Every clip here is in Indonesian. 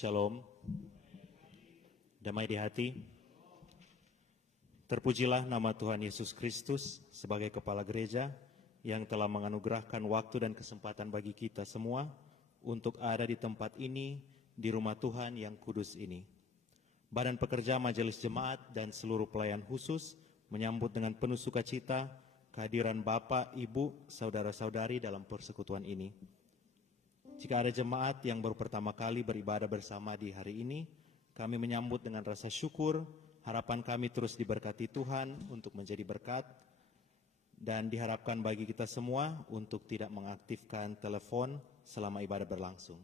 Shalom, damai di hati. Terpujilah nama Tuhan Yesus Kristus sebagai Kepala Gereja yang telah menganugerahkan waktu dan kesempatan bagi kita semua untuk ada di tempat ini, di rumah Tuhan yang kudus ini. Badan Pekerja Majelis Jemaat dan seluruh pelayan khusus menyambut dengan penuh sukacita kehadiran Bapak, Ibu, Saudara-saudari dalam persekutuan ini. Jika ada jemaat yang baru pertama kali beribadah bersama di hari ini, kami menyambut dengan rasa syukur. Harapan kami terus diberkati Tuhan untuk menjadi berkat, dan diharapkan bagi kita semua untuk tidak mengaktifkan telepon selama ibadah berlangsung.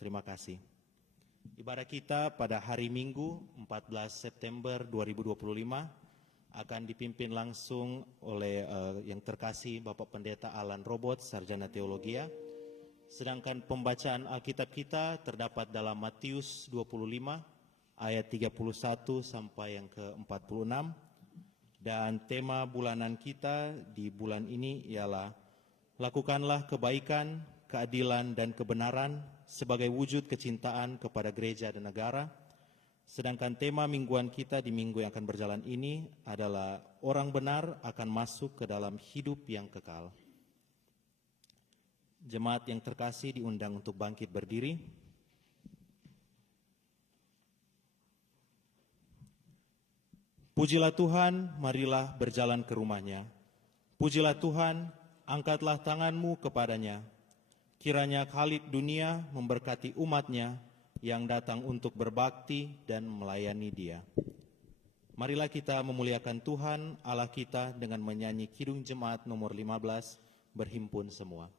Terima kasih. Ibadah kita pada hari Minggu 14 September 2025 akan dipimpin langsung oleh yang terkasih Bapak Pendeta Alan Robot, Sarjana Teologia. Sedangkan pembacaan Alkitab kita terdapat dalam Matius 25 ayat 31 sampai yang ke-46. Dan tema bulanan kita di bulan ini ialah lakukanlah kebaikan, keadilan dan kebenaran sebagai wujud kecintaan kepada gereja dan negara. Sedangkan tema mingguan kita di minggu yang akan berjalan ini adalah orang benar akan masuk ke dalam hidup yang kekal. Jemaat yang terkasih diundang untuk bangkit berdiri. Pujilah Tuhan, marilah berjalan ke rumahnya. Pujilah Tuhan, angkatlah tanganmu kepadanya. Kiranya Khalik dunia memberkati umatnya yang datang untuk berbakti dan melayani Dia. Marilah kita memuliakan Tuhan Allah kita dengan menyanyi Kidung Jemaat nomor 15, berhimpun semua.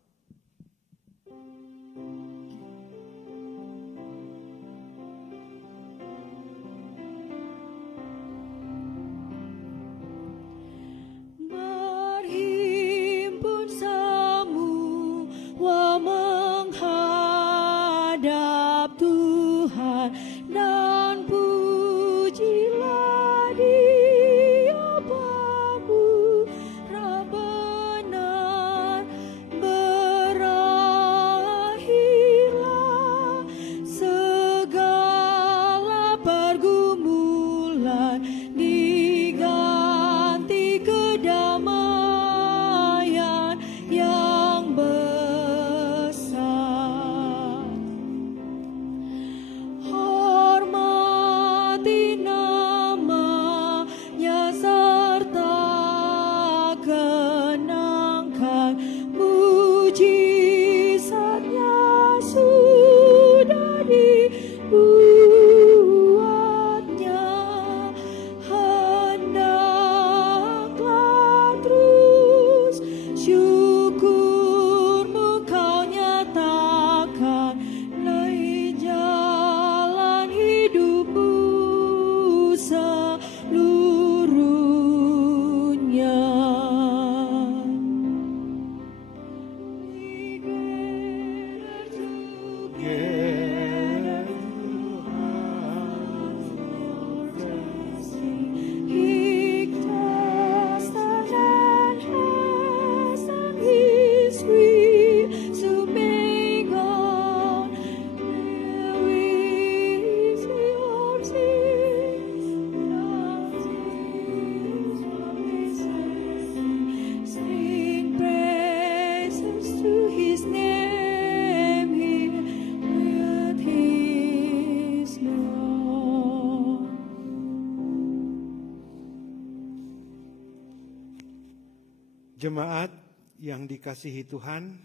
Jemaat yang dikasihi Tuhan,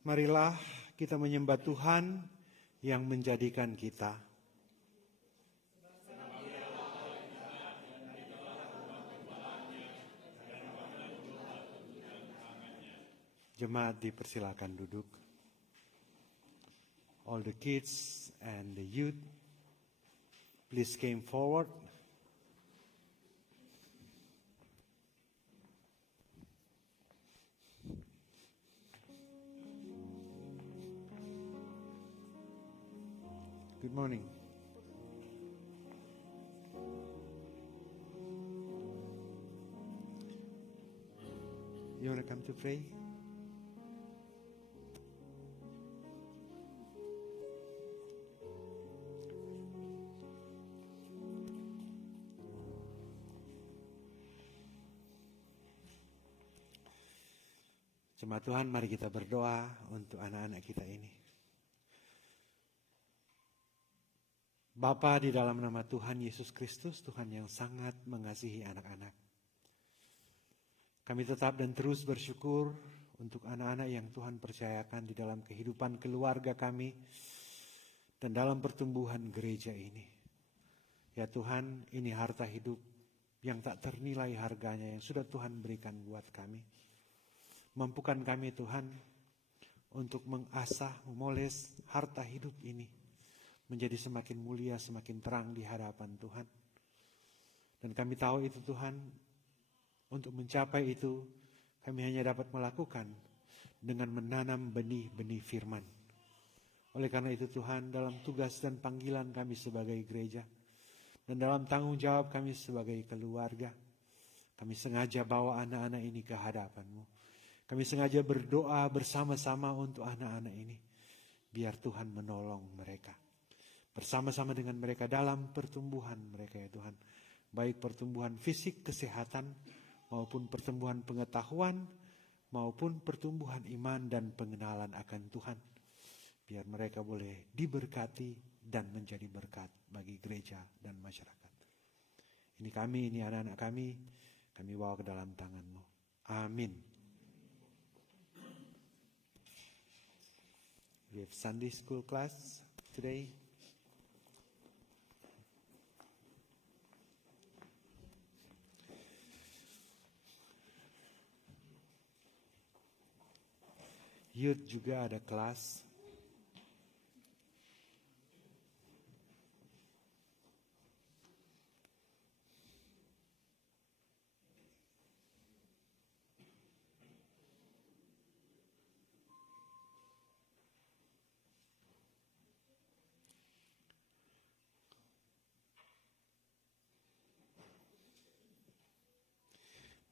marilah kita menyembah Tuhan yang menjadikan kita. Jemaat dipersilakan duduk. All the kids and the youth, please came forward. Good morning. You want to come to pray? Jemaat Tuhan, mari kita berdoa untuk anak-anak kita ini. Bapa, di dalam nama Tuhan Yesus Kristus, Tuhan yang sangat mengasihi anak-anak, kami tetap dan terus bersyukur untuk anak-anak yang Tuhan percayakan di dalam kehidupan keluarga kami dan dalam pertumbuhan gereja ini. Ya Tuhan, ini harta hidup yang tak ternilai harganya yang sudah Tuhan berikan buat kami. Mampukan kami Tuhan untuk mengasah, memoles harta hidup ini menjadi semakin mulia, semakin terang di hadapan Tuhan. Dan kami tahu itu Tuhan, untuk mencapai itu kami hanya dapat melakukan dengan menanam benih-benih firman. Oleh karena itu Tuhan, dalam tugas dan panggilan kami sebagai gereja, dan dalam tanggung jawab kami sebagai keluarga, kami sengaja bawa anak-anak ini ke hadapan-Mu. Kami sengaja berdoa bersama-sama untuk anak-anak ini, biar Tuhan menolong mereka. Bersama-sama dengan mereka dalam pertumbuhan mereka ya Tuhan. Baik pertumbuhan fisik, kesehatan, maupun pertumbuhan pengetahuan, maupun pertumbuhan iman dan pengenalan akan Tuhan. Biar mereka boleh diberkati dan menjadi berkat bagi gereja dan masyarakat. Ini kami, ini anak-anak kami bawa ke dalam tangan-Mu. Amin. We have Sunday school class today. Youth juga ada kelas.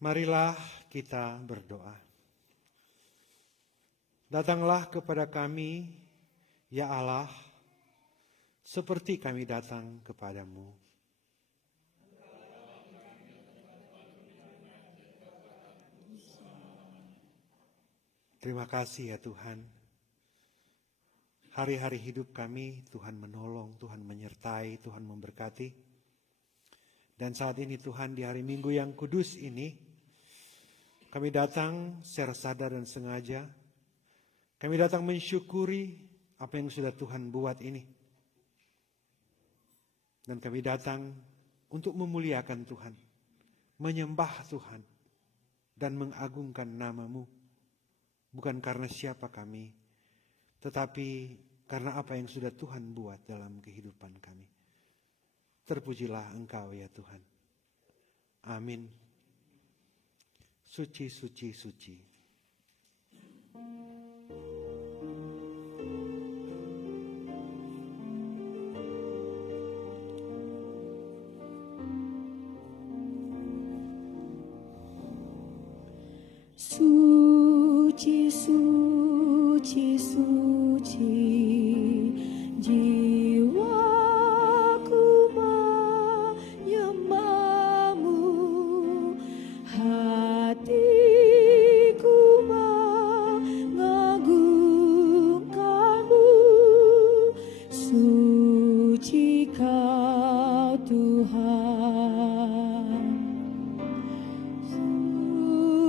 Marilah kita berdoa. Datanglah kepada kami, ya Allah, seperti kami datang kepadamu. Terima kasih ya Tuhan. Hari-hari hidup kami, Tuhan menolong, Tuhan menyertai, Tuhan memberkati. Dan saat ini Tuhan, di hari Minggu yang kudus ini, kami datang secara sadar dan sengaja. Kami datang mensyukuri apa yang sudah Tuhan buat ini. Dan kami datang untuk memuliakan Tuhan, menyembah Tuhan, dan mengagungkan nama-Mu. Bukan karena siapa kami, tetapi karena apa yang sudah Tuhan buat dalam kehidupan kami. Terpujilah Engkau ya Tuhan. Amin. Suci, suci, suci. Suci, suci, suci, jiwaku menyembah-Mu, hatiku mengagungkan-Mu. Suci Kau Tuhan.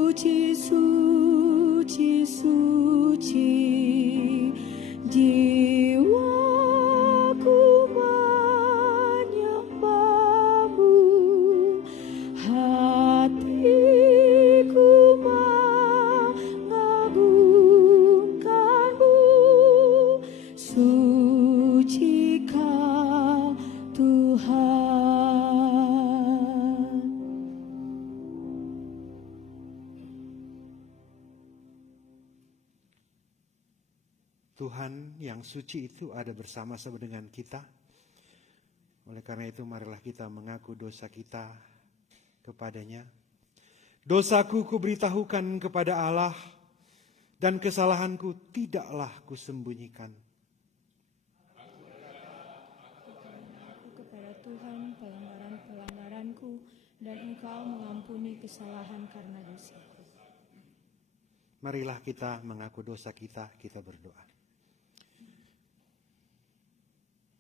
Suci, suci, suci, jiwaku menyembah-Mu, hatiku mengagungkan-Mu. Suci Kau Tuhan. Tuhan yang suci itu ada bersama-sama dengan kita. Oleh karena itu marilah kita mengaku dosa kita kepadanya. Dosaku kuberitahukan kepada Allah, dan kesalahanku tidaklah kusembunyikan. Aku kepada Tuhan pelanggaran-pelanggaranku, dan Engkau mengampuni kesalahan karena dosaku. Marilah kita mengaku dosa kita, kita berdoa.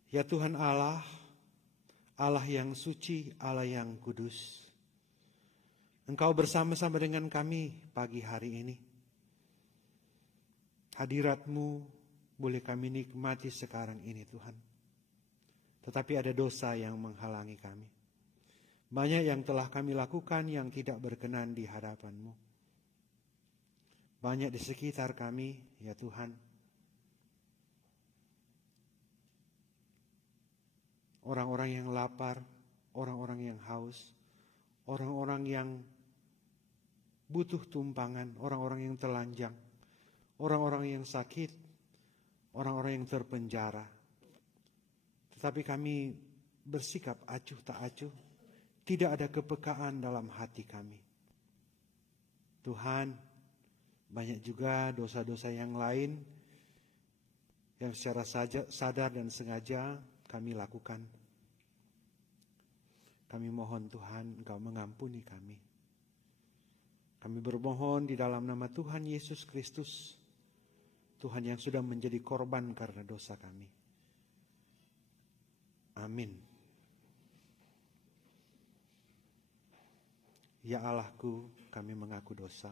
Ya Tuhan Allah, Allah yang suci, Allah yang kudus, Engkau bersama-sama dengan kami pagi hari ini. Hadirat-Mu boleh kami nikmati sekarang ini Tuhan. Tetapi ada dosa yang menghalangi kami. Banyak yang telah kami lakukan yang tidak berkenan di hadapan-Mu. Banyak di sekitar kami, ya Tuhan. Orang-orang yang lapar, orang-orang yang haus, orang-orang yang butuh tumpangan, orang-orang yang telanjang, orang-orang yang sakit, orang-orang yang terpenjara. Tetapi kami bersikap acuh tak acuh, tidak ada kepekaan dalam hati kami. Tuhan, banyak juga dosa-dosa yang lain yang secara sadar dan sengaja kami lakukan. Kami mohon Tuhan, Engkau mengampuni kami. Kami bermohon di dalam nama Tuhan Yesus Kristus, Tuhan yang sudah menjadi korban karena dosa kami. Amin. Ya Allahku, kami mengaku dosa.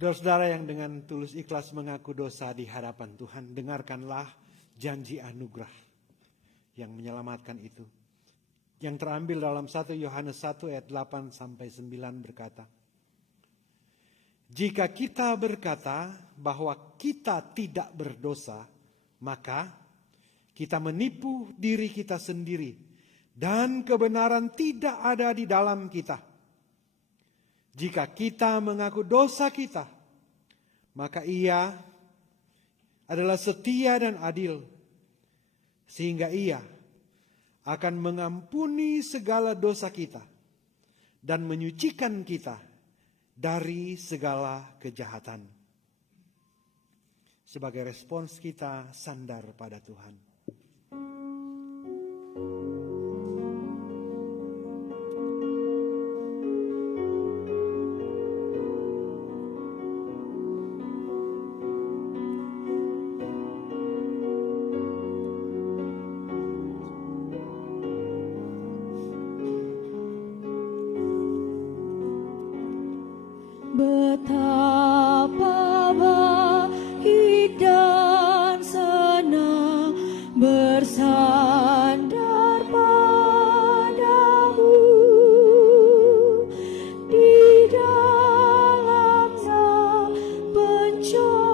Saudara-saudara yang dengan tulus ikhlas mengaku dosa di hadapan Tuhan, dengarkanlah janji anugerah yang menyelamatkan itu. Yang terambil dalam 1 Yohanes 1 ayat 8-9 berkata, jika kita berkata bahwa kita tidak berdosa, maka kita menipu diri kita sendiri dan kebenaran tidak ada di dalam kita. Jika kita mengaku dosa kita, maka Ia adalah setia dan adil, sehingga Ia akan mengampuni segala dosa kita dan menyucikan kita dari segala kejahatan. Sebagai respons kita sandar pada Tuhan. Betapa baik dan senang bersandar padamu di dalamnya pencobaan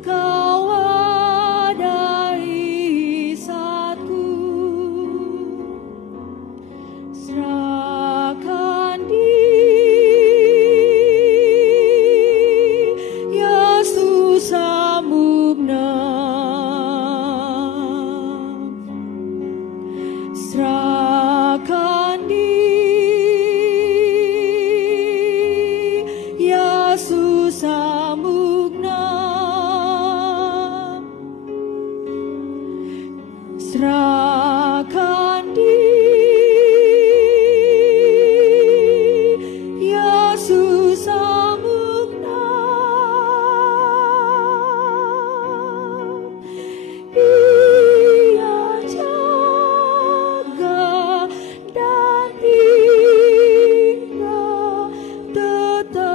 kau wadai saatku. serahkan diri, Yesus menang. Ia jaga dan tinggal tetap.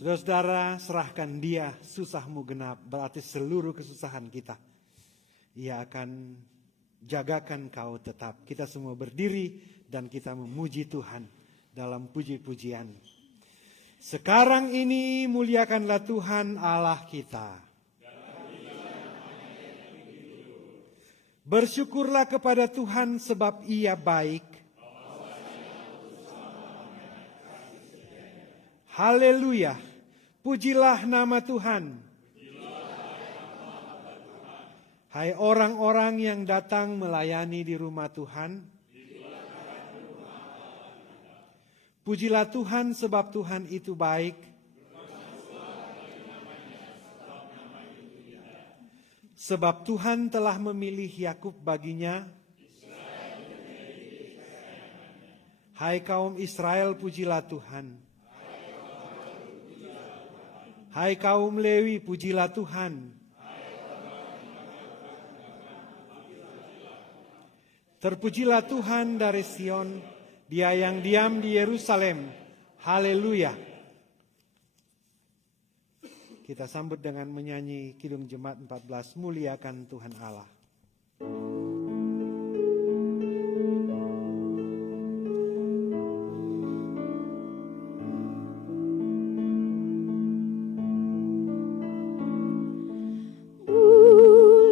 Saudara-saudara, serahkan Dia susahmu genap, berarti seluruh kesusahan kita. Ia akan jagakan kau tetap. Kita semua berdiri dan kita memuji Tuhan dalam puji-pujian. Sekarang ini muliakanlah Tuhan Allah kita. Bersyukurlah kepada Tuhan sebab Ia baik. Haleluya. Pujilah nama Tuhan. Hai orang-orang yang datang melayani di rumah Tuhan. Pujilah Tuhan sebab Tuhan itu baik. Sebab Tuhan telah memilih Yakub baginya. Hai kaum Israel, pujilah Tuhan. Hai kaum Lewi, pujilah Tuhan. Terpujilah Tuhan dari Sion, Dia yang diam di Yerusalem. Haleluya. Kita sambut dengan menyanyi Kidung Jemaat 14, muliakan Tuhan Allah.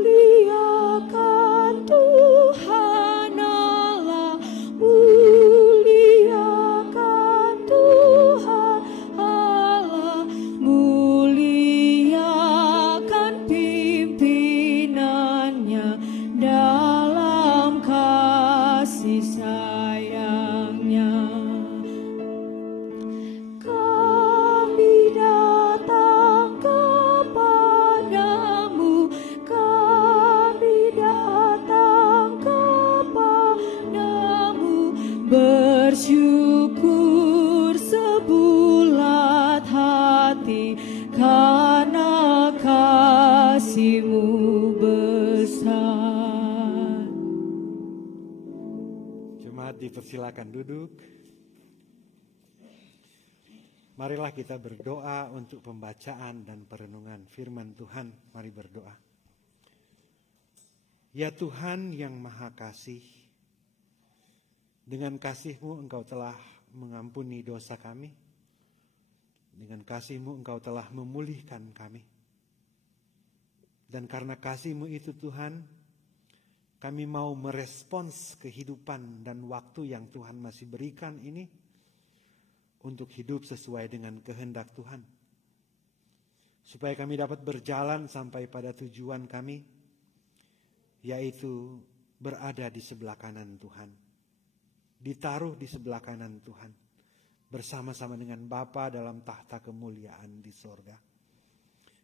Muliakan Tuhan Allah, muliakan Tuhan Allah, muliakan pimpinannya dalam kasih sayangnya. Kami datang kepadamu, kami datang kepadamu, bersyukur sebulat hati karena kasih-Mu besar. Jemaat dipersilakan duduk. Marilah kita berdoa untuk pembacaan dan perenungan firman Tuhan. Mari berdoa. Ya Tuhan yang Maha Kasih, dengan kasih-Mu Engkau telah mengampuni dosa kami. Dengan kasih-Mu Engkau telah memulihkan kami. Dan karena kasih-Mu itu Tuhan, kami mau merespons kehidupan dan waktu yang Tuhan masih berikan ini untuk hidup sesuai dengan kehendak Tuhan. Supaya kami dapat berjalan sampai pada tujuan kami, yaitu berada di sebelah kanan Tuhan. Ditaruh di sebelah kanan Tuhan. Bersama-sama dengan Bapa dalam tahta kemuliaan di sorga.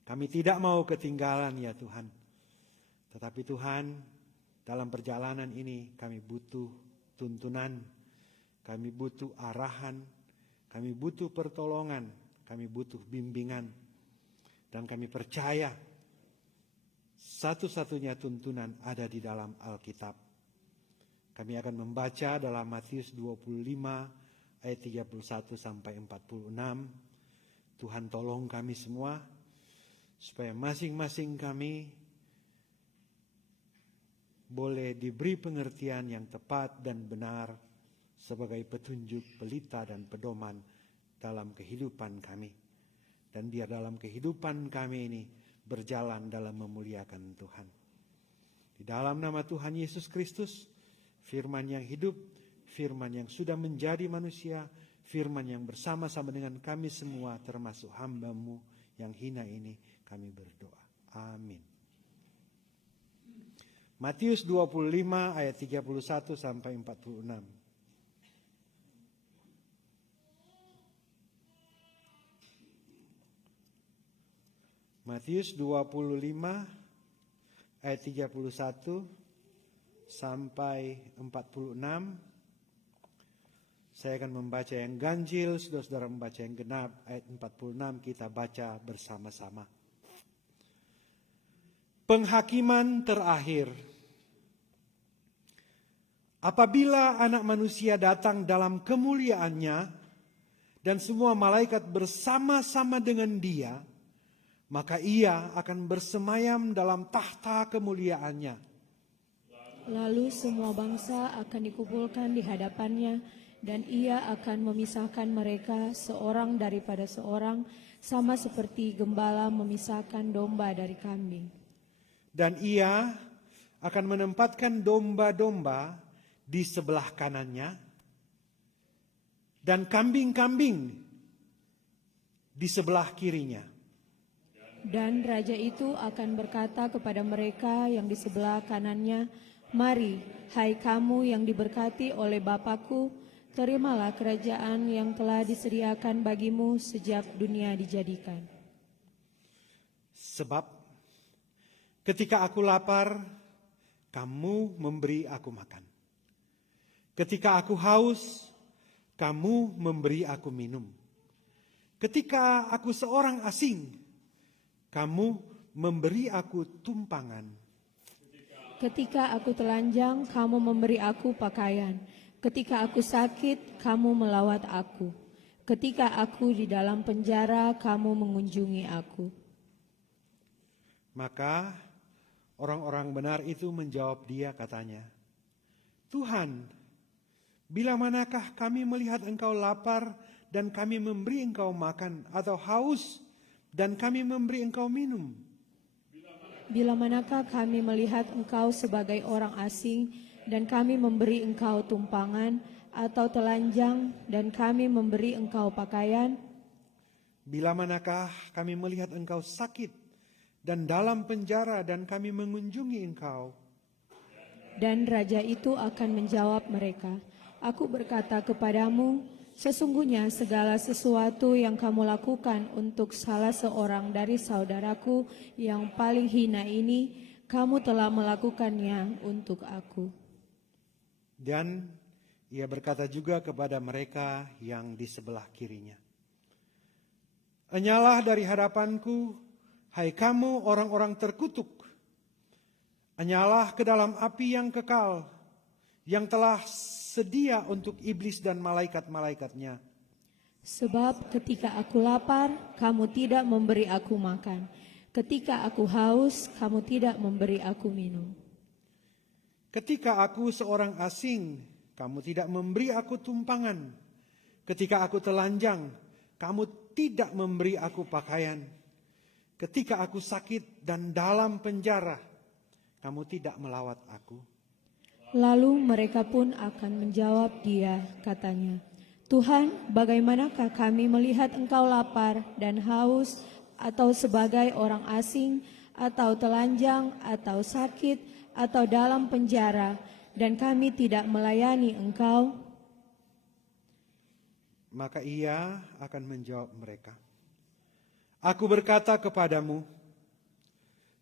Kami tidak mau ketinggalan ya Tuhan. Tetapi Tuhan, dalam perjalanan ini kami butuh tuntunan, kami butuh arahan, kami butuh pertolongan, kami butuh bimbingan. Dan kami percaya satu-satunya tuntunan ada di dalam Alkitab. Kami akan membaca dalam Matius 25 ayat 31 sampai 46. Tuhan tolong kami semua supaya masing-masing kami boleh diberi pengertian yang tepat dan benar sebagai petunjuk, pelita dan pedoman dalam kehidupan kami. Dan biar dalam kehidupan kami ini berjalan dalam memuliakan Tuhan. Di dalam nama Tuhan Yesus Kristus, firman yang hidup, firman yang sudah menjadi manusia, firman yang bersama-sama dengan kami semua termasuk hamba-Mu yang hina ini, kami berdoa. Amin. Matius 25 ayat 31 sampai 46. Matius 25 ayat 31 sampai 46. Saya akan membaca yang ganjil, saudara-saudara membaca yang genap. Ayat 46 kita baca bersama-sama. Penghakiman terakhir. Apabila Anak Manusia datang dalam kemuliaannya dan semua malaikat bersama-sama dengan Dia, maka Ia akan bersemayam dalam tahta kemuliaannya. Lalu semua bangsa akan dikumpulkan di hadapannya, dan Ia akan memisahkan mereka seorang daripada seorang, sama seperti gembala memisahkan domba dari kambing. Dan Ia akan menempatkan domba-domba di sebelah kanannya, dan kambing-kambing di sebelah kirinya. Dan raja itu akan berkata kepada mereka yang di sebelah kanannya, "Mari, hai kamu yang diberkati oleh Bapa-Ku, terimalah kerajaan yang telah disediakan bagimu sejak dunia dijadikan. Sebab ketika aku lapar, kamu memberi aku makan. Ketika aku haus, kamu memberi aku minum. Ketika aku seorang asing, kamu memberi aku tumpangan. Ketika aku telanjang, kamu memberi aku pakaian. Ketika aku sakit, kamu melawat aku. Ketika aku di dalam penjara, kamu mengunjungi aku." Maka orang-orang benar itu menjawab Dia, katanya, "Tuhan, bila manakah kami melihat Engkau lapar dan kami memberi Engkau makan, atau haus dan kami memberi Engkau minum? Bila manakah kami melihat Engkau sebagai orang asing dan kami memberi Engkau tumpangan, atau telanjang dan kami memberi Engkau pakaian? Bila manakah kami melihat Engkau sakit dan dalam penjara dan kami mengunjungi Engkau?" Dan raja itu akan menjawab mereka, "Aku berkata kepadamu, sesungguhnya segala sesuatu yang kamu lakukan untuk salah seorang dari saudaraku yang paling hina ini, kamu telah melakukannya untuk aku." Dan Ia berkata juga kepada mereka yang di sebelah kirinya, "Enyalah dari hadapanku, hai kamu orang-orang terkutuk. Enyalah ke dalam api yang kekal, yang telah sedia untuk iblis dan malaikat-malaikatnya. Sebab ketika aku lapar, kamu tidak memberi aku makan. Ketika aku haus, kamu tidak memberi aku minum. Ketika aku seorang asing, kamu tidak memberi aku tumpangan. Ketika aku telanjang, kamu tidak memberi aku pakaian. Ketika aku sakit dan dalam penjara, kamu tidak melawat aku." Lalu mereka pun akan menjawab Dia, katanya, "Tuhan, bagaimanakah kami melihat Engkau lapar dan haus, atau sebagai orang asing, atau telanjang, atau sakit, atau dalam penjara, dan kami tidak melayani Engkau?" Maka Ia akan menjawab mereka, "Aku berkata kepadamu,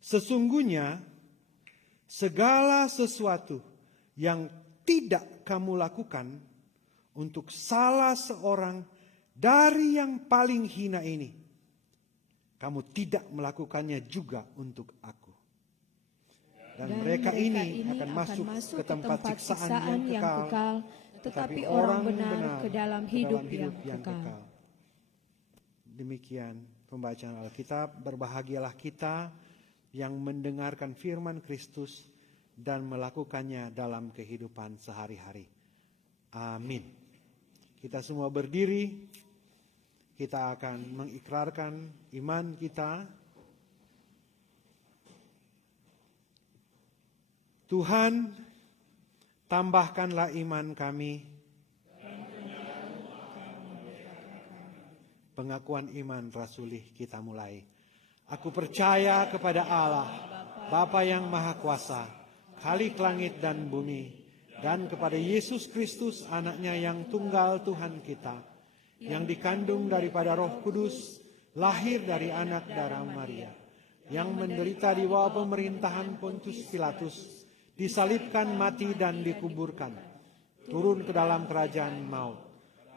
sesungguhnya segala sesuatu yang tidak kamu lakukan untuk salah seorang dari yang paling hina ini, kamu tidak melakukannya juga untuk aku." Dan mereka ini akan masuk ke tempat siksaan yang kekal, tetapi orang benar ke dalam hidup yang kekal. Demikian pembacaan Alkitab. Berbahagialah kita yang mendengarkan firman Kristus dan melakukannya dalam kehidupan sehari-hari. Amin. Kita semua berdiri. Kita akan mengikrarkan iman kita. Tuhan, tambahkanlah iman kami. Pengakuan iman rasulih kita mulai. Aku percaya kepada Allah, Bapa yang Maha Kuasa, Khalik langit dan bumi, dan kepada Yesus Kristus, anaknya yang tunggal Tuhan kita, yang dikandung daripada Roh Kudus, lahir dari anak darah Maria, yang menderita di bawah pemerintahan Pontius Pilatus, disalibkan, mati, dan dikuburkan, turun ke dalam kerajaan maut.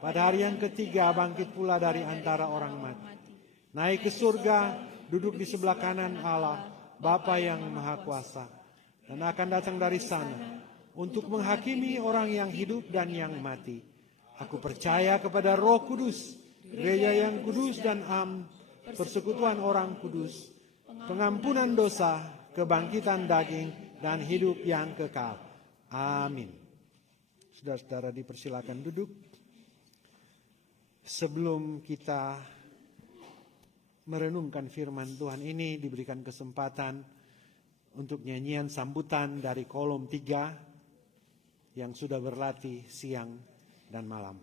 Pada hari yang ketiga bangkit pula dari antara orang mati, naik ke surga, duduk di sebelah kanan Allah, Bapa yang Maha Kuasa, dan akan datang dari sana untuk menghakimi orang yang hidup dan yang mati. Aku percaya kepada Roh Kudus, gereja yang kudus dan persekutuan orang kudus, pengampunan dosa, kebangkitan daging, dan hidup yang kekal. Amin. Saudara-saudara dipersilakan duduk. Sebelum kita merenungkan firman Tuhan ini, diberikan kesempatan untuk nyanyian sambutan dari kolom 3 yang sudah berlatih siang dan malam.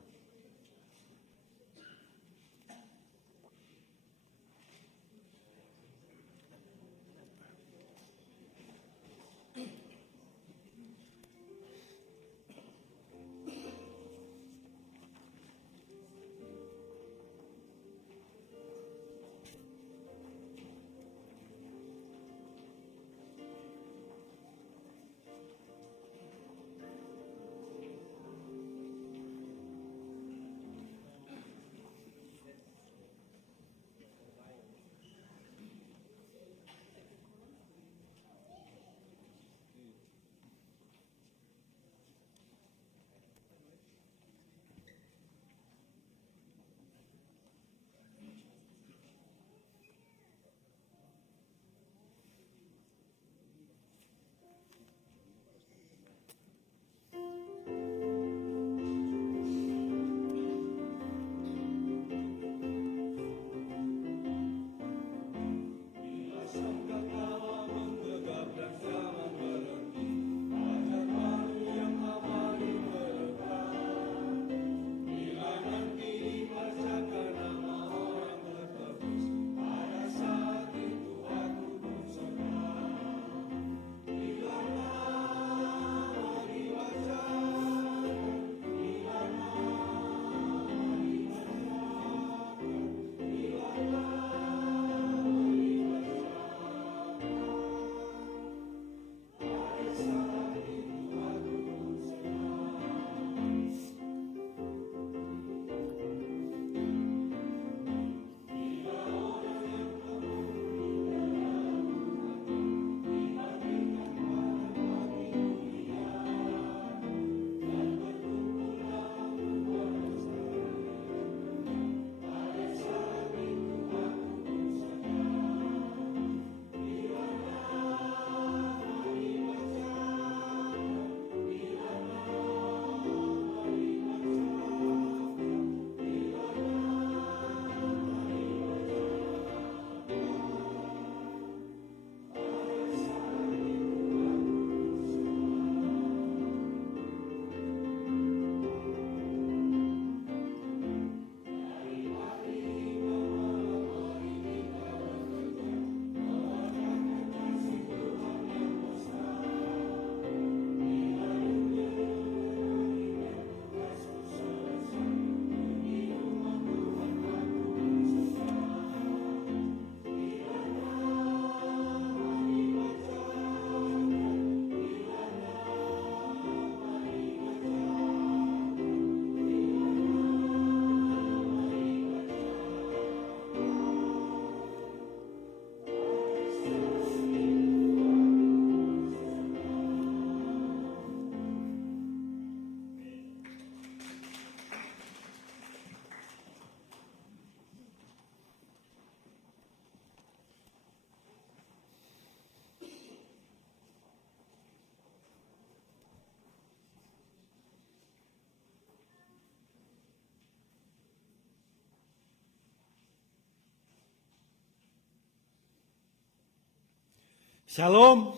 Shalom.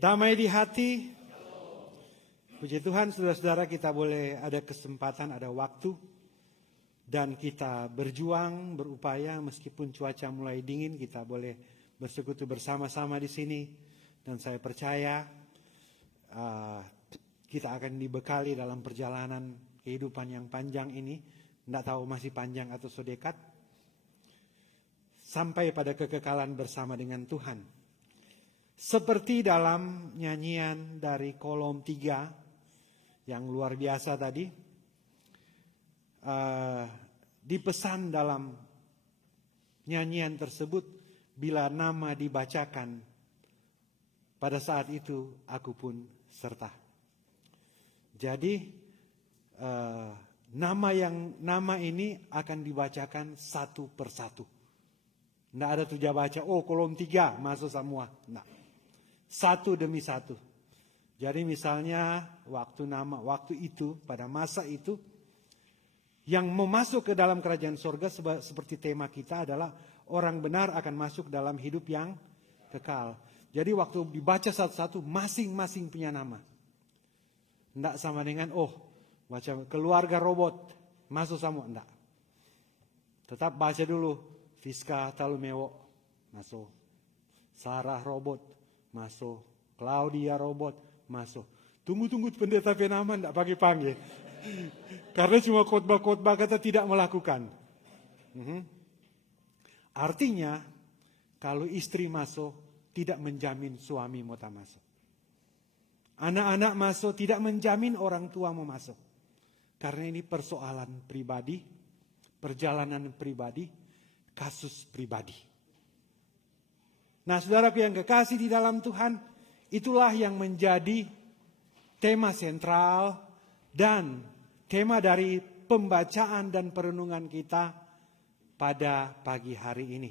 Damai di hati. Puji Tuhan, saudara-saudara, kita boleh ada kesempatan, ada waktu, dan kita berjuang, berupaya meskipun cuaca mulai dingin, kita boleh bersekutu bersama-sama di sini. Dan saya percaya kita akan dibekali dalam perjalanan kehidupan yang panjang ini. Tidak tahu masih panjang atau sudah dekat. sampai pada kekekalan bersama dengan Tuhan. Seperti dalam nyanyian dari kolom 3 yang luar biasa tadi, dipesan dalam nyanyian tersebut, bila nama dibacakan, pada saat itu aku pun serta. Jadi nama ini akan dibacakan satu persatu. Tidak ada tujuh baca, kolom 3 masuk semua. Nah, satu demi satu. Jadi misalnya waktu itu, pada masa itu, yang mau masuk ke dalam kerajaan sorga seperti tema kita adalah orang benar akan masuk dalam hidup yang kekal. Jadi waktu dibaca satu-satu, masing-masing punya nama. Tidak sama dengan, baca keluarga robot, masuk semua. Tidak. Tetap baca dulu, Fiska Talumewo, masuk. Sarah robot, masuk. Claudia robot, masuk. Tunggu pendeta Penaman tidak panggil. Karena cuma khotbah-khotbah kata tidak melakukan. Artinya, kalau istri masuk, tidak menjamin suami mau tak masuk. Anak-anak masuk, tidak menjamin orang tua mau masuk. Karena ini persoalan pribadi, perjalanan pribadi, kasus pribadi. Nah, saudaraku yang kekasih di dalam Tuhan, itulah yang menjadi tema sentral dan tema dari pembacaan dan perenungan kita pada pagi hari ini.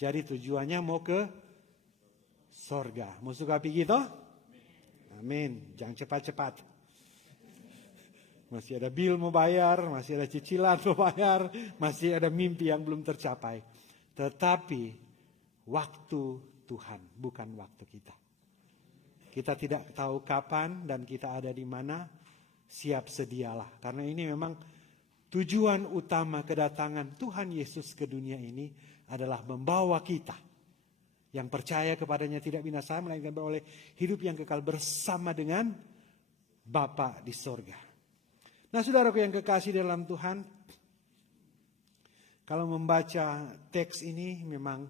Jadi tujuannya mau ke sorga. Mau suka pergi toh? Amin. Jangan cepat-cepat. Masih ada bil mau bayar, masih ada cicilan mau bayar, masih ada mimpi yang belum tercapai. Tetapi waktu Tuhan, bukan waktu kita. Kita tidak tahu kapan dan kita ada di mana, siap sedialah. Karena ini memang tujuan utama kedatangan Tuhan Yesus ke dunia ini adalah membawa kita yang percaya kepadanya tidak binasa, melainkan beroleh hidup yang kekal bersama dengan Bapa di sorga. Nah, saudaraku yang kekasih dalam Tuhan, kalau membaca teks ini memang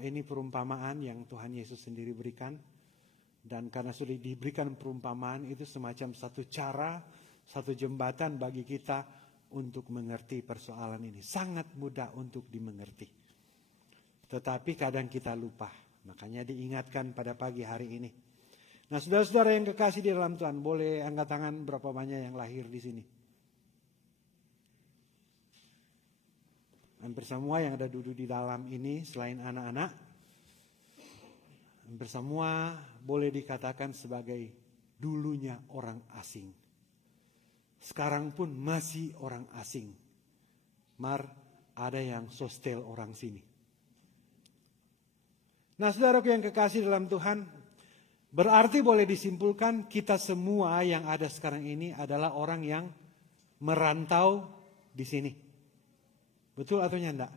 ini perumpamaan yang Tuhan Yesus sendiri berikan. Dan karena sudah diberikan perumpamaan, itu semacam satu cara, satu jembatan bagi kita untuk mengerti persoalan ini. Sangat mudah untuk dimengerti. Tetapi kadang kita lupa. Makanya diingatkan pada pagi hari ini. Nah, saudara-saudara yang kekasih di dalam Tuhan, boleh angkat tangan berapa banyak yang lahir di sini? Hampir semua yang ada duduk di dalam ini selain anak-anak, hampir semua boleh dikatakan sebagai dulunya orang asing. Sekarang pun masih orang asing. Ada yang sostel orang sini. Nah, saudaraku yang kekasih dalam Tuhan, berarti boleh disimpulkan kita semua yang ada sekarang ini adalah orang yang merantau di sini. Betul atau enggak?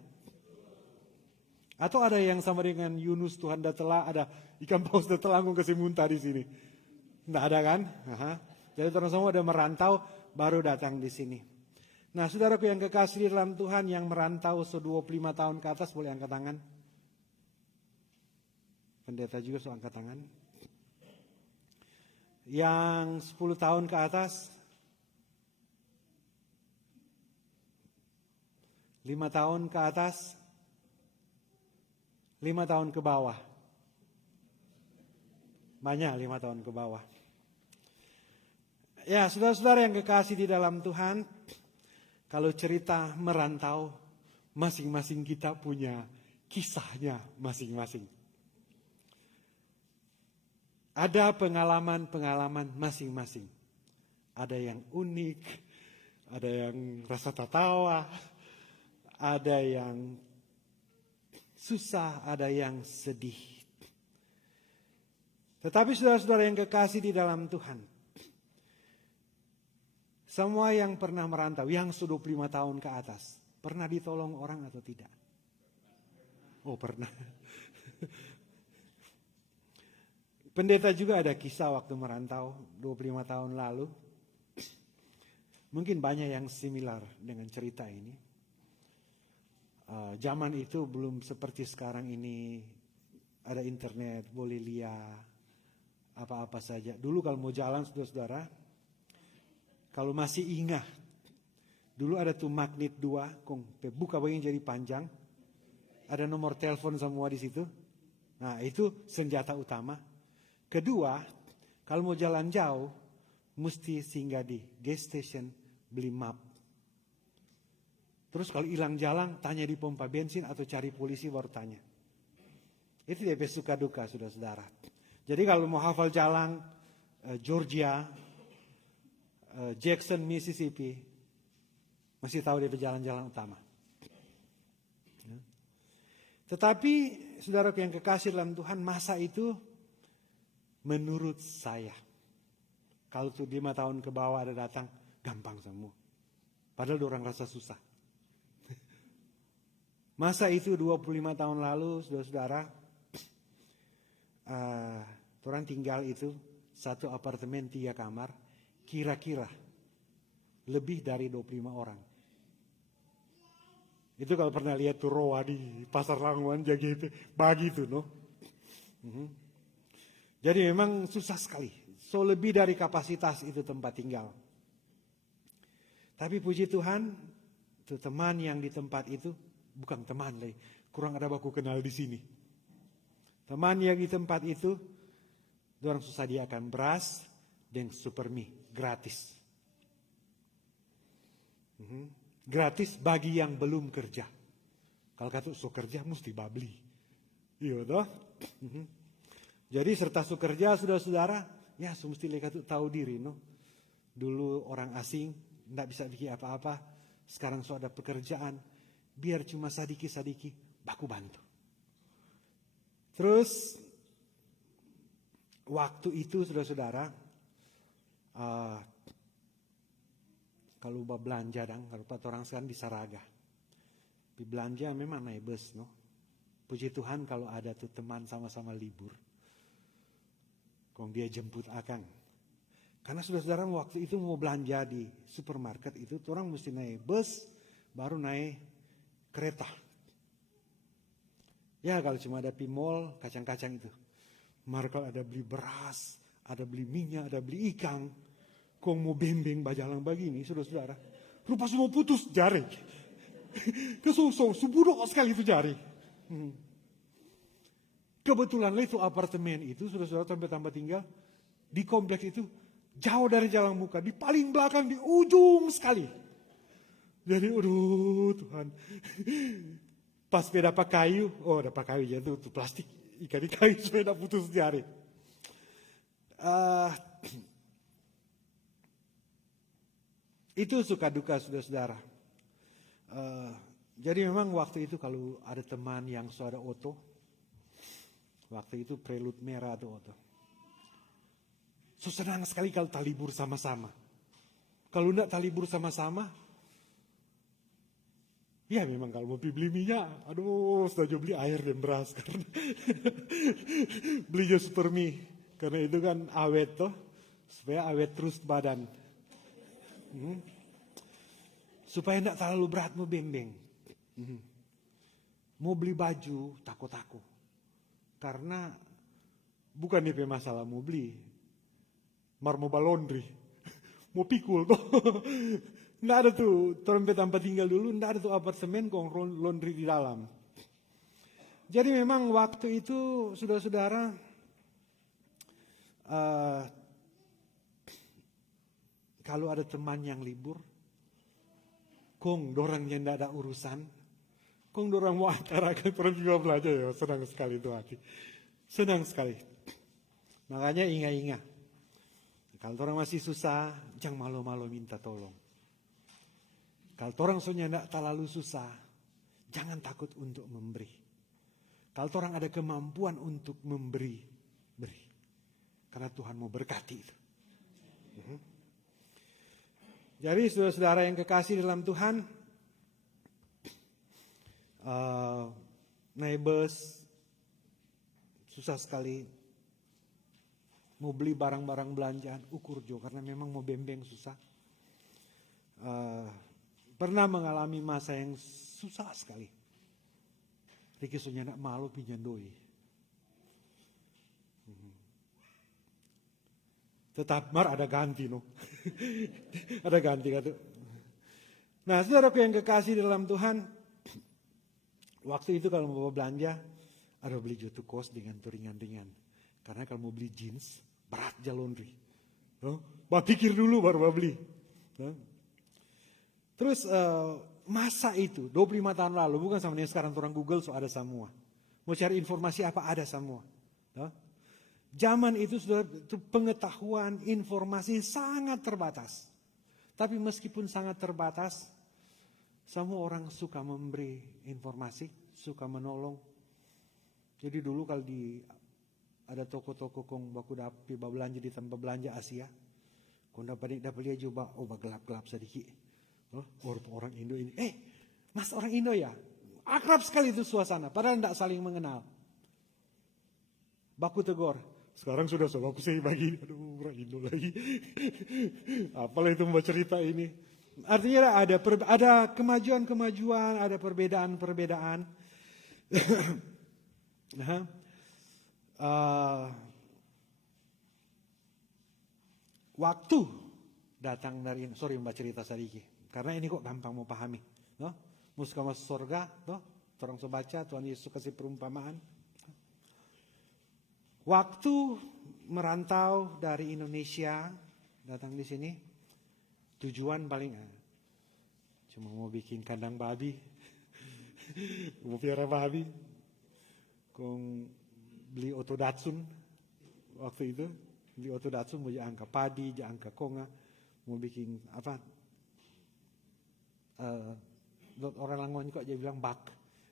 Atau ada yang sama dengan Yunus, Tuhan telah ada ikan paus tertelanggung ke muntah di sini? Enggak ada kan? Jadi orang semua ada merantau baru datang di sini. Nah, saudaraku yang kekasih di dalam Tuhan yang merantau 25 tahun ke atas boleh angkat tangan. Pendeta juga sudah angkat tangan. Yang 10 tahun ke atas, 5 tahun ke atas, 5 tahun ke bawah. Banyak 5 tahun ke bawah. Ya, saudara-saudara yang kekasih di dalam Tuhan, kalau cerita merantau, masing-masing kita punya kisahnya masing-masing. Ada pengalaman-pengalaman masing-masing. Ada yang unik, ada yang rasa tertawa, ada yang susah, ada yang sedih. Tetapi saudara-saudara yang kekasih di dalam Tuhan, semua yang pernah merantau, yang sudah 25 tahun ke atas, pernah ditolong orang atau tidak? Oh, pernah. Pendeta juga ada kisah waktu merantau 25 tahun lalu. Mungkin banyak yang similar dengan cerita ini. Zaman itu belum seperti sekarang ini, ada internet, boleh lihat apa-apa saja. Dulu kalau mau jalan saudara-saudara, kalau masih ingat, dulu ada tuh magnet 2, buka bagian jadi panjang, ada nomor telepon semua di situ. Nah itu senjata utama. Kedua, kalau mau jalan jauh, mesti singgah di gas station, beli map. Terus kalau hilang jalan, tanya di pompa bensin atau cari polisi baru tanya. Itu DP suka duka, saudara-saudara. Jadi kalau mau hafal jalan Georgia, Jackson, Mississippi, masih tahu DP jalan-jalan utama. Tetapi saudara yang kekasih dalam Tuhan, masa itu menurut saya, kalau tuh 5 tahun ke bawah ada datang, gampang semua. Padahal orang rasa susah. Masa itu 25 tahun lalu, saudara-saudara, orang tinggal itu satu apartemen 3 kamar, kira-kira lebih dari 25 orang. Itu kalau pernah lihat tuh roa di pasar Langwan jadi itu, bagi itu, no. Jadi memang susah sekali. So lebih dari kapasitas itu tempat tinggal. Tapi puji Tuhan, tuh teman yang di tempat itu bukan teman lagi, kurang ada baku kenal di sini. Teman yang di tempat itu, orang susah diakan beras dan supermie gratis. Gratis bagi yang belum kerja. Kalau kata so kerja mesti babli. Iya toh. Jadi serta so kerja saudara-saudara, ya mesti mereka tuh tahu diri, no. Dulu orang asing tidak bisa bikin apa-apa, sekarang so ada pekerjaan, biar cuma sadiki-sadiki, baku bantu. Terus waktu itu saudara-saudara, kalau belanja kalau orang sekarang di Saraga, di belanja memang naik bus, no. Puji Tuhan kalau ada tuh teman sama-sama libur, kong dia jemput akang. Karena saudara-saudara waktu itu mau belanja di supermarket itu, orang mesti naik bus, baru naik kereta. Ya kalau cuma ada mall, kacang-kacang itu. Maka kalau ada beli beras, ada beli minyak, ada beli ikan, kong mau bembeng bajalang begini, saudara-saudara. Rupa semua putus jari. Kesosok, subudok sekali itu jari. Kebetulan itu apartemen itu, saudara-saudara tambah tinggal, di kompleks itu, jauh dari jalan muka, di paling belakang, di ujung sekali. Jadi, aduh Tuhan. Pas dapat kayu, dapat kayu ya itu plastik, ikan di kayu supaya tidak putus jari. Itu suka duka saudara-saudara. Jadi memang waktu itu kalau ada teman yang sudah oto, waktu itu prelude merah atau oto. So senang sekali kalau talibur sama-sama. Kalau tidak talibur sama-sama, ya memang kalau mau beli minyak, aduh sudah beli air dan beras karena belinya supermie. Karena itu kan awet toh, supaya awet terus badan. Supaya tidak terlalu berat mau beng-beng. Mau beli baju takut-takut. Karena bukan DP masalah mau beli. Mau laundry. Mau pikul toh. Nggak ada tuh, tempat tinggal dulu, nggak ada tuh apartemen kong laundry di dalam. Jadi memang waktu itu, saudara-saudara, kalau ada teman yang libur, kong dorang yang nggak ada urusan, kong dorang mau acarakan, orang juga belajar ya, senang sekali itu hati. Senang sekali. Makanya ingat-ingat. Kalau orang masih susah, jangan malu-malu minta tolong. Kalau orang soalnya tidak terlalu susah, jangan takut untuk memberi. Kalau orang ada kemampuan untuk memberi, beri. Karena Tuhan mau berkati itu. Jadi saudara-saudara yang kekasih dalam Tuhan, naik bus, susah sekali. Mau beli barang-barang belanjaan, ukur jo, karena memang mau bembeng susah. Pernah mengalami masa yang susah sekali. Riki soalnya nak malu pinjandoi. Tetap mar ada ganti no. Ada ganti kata. Nah, saudaraku yang kekasih dalam Tuhan, waktu itu kalau mau belanja, ada beli jatuh kos dengan ringan-ringan. Karena kalau mau beli jeans, berat aja laundry. Pikir dulu baru beli. Terus masa itu, 25 tahun lalu, bukan sama yang sekarang orang Google, so ada semua. Mau cari informasi apa, ada semua. Zaman itu sudah pengetahuan, informasi sangat terbatas. Tapi meskipun sangat terbatas, semua orang suka memberi informasi, suka menolong. Jadi dulu kalau ada toko-toko kong baku dapat belanja di tempat belanja Asia, kong dapat lihat juga, gelap-gelap sedikit. Orang Indo ini, mas orang Indo ya? Akrab sekali itu suasana, padahal tidak saling mengenal. Baku tegur, sekarang sudah aku saya bagi, aduh orang Indo lagi. Apalah itu membaca cerita ini. Artinya ada kemajuan-kemajuan, ada perbedaan-perbedaan. Waktu datang dari, membaca cerita sedikit. Karena ini kok gampang mau pahami. Muska masuk surga, orang sebaca Tuhan Yesus kasih perumpamaan. Waktu merantau dari Indonesia datang di sini, tujuan paling cuma mau bikin kandang babi, mau piara babi, kong beli oto Datsun waktu itu, beli oto Datsun mau angka padi, angka konga, mau bikin apa? Orang Langwan kok dia bilang bak,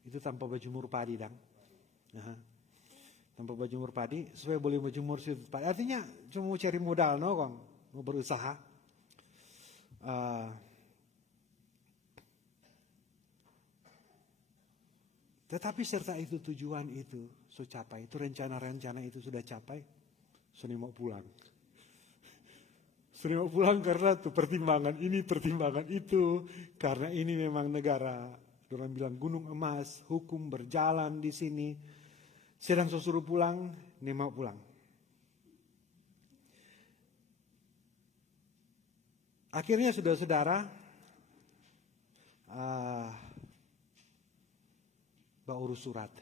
itu tanpa berjemur padi dang. Tanpa berjemur padi, supaya boleh berjemur padi. Artinya cuma mau cari modal, kong, mau berusaha. Tetapi serta itu tujuan itu sudah capai, itu rencana-rencana itu sudah capai, Suni mau pulang. Suni mau pulang karena tuh pertimbangan ini, pertimbangan itu, karena ini memang negara, orang bilang gunung emas, hukum berjalan di sini. Sedang suruh pulang, ini mau pulang. Akhirnya saudara-saudara, bawa urus surat.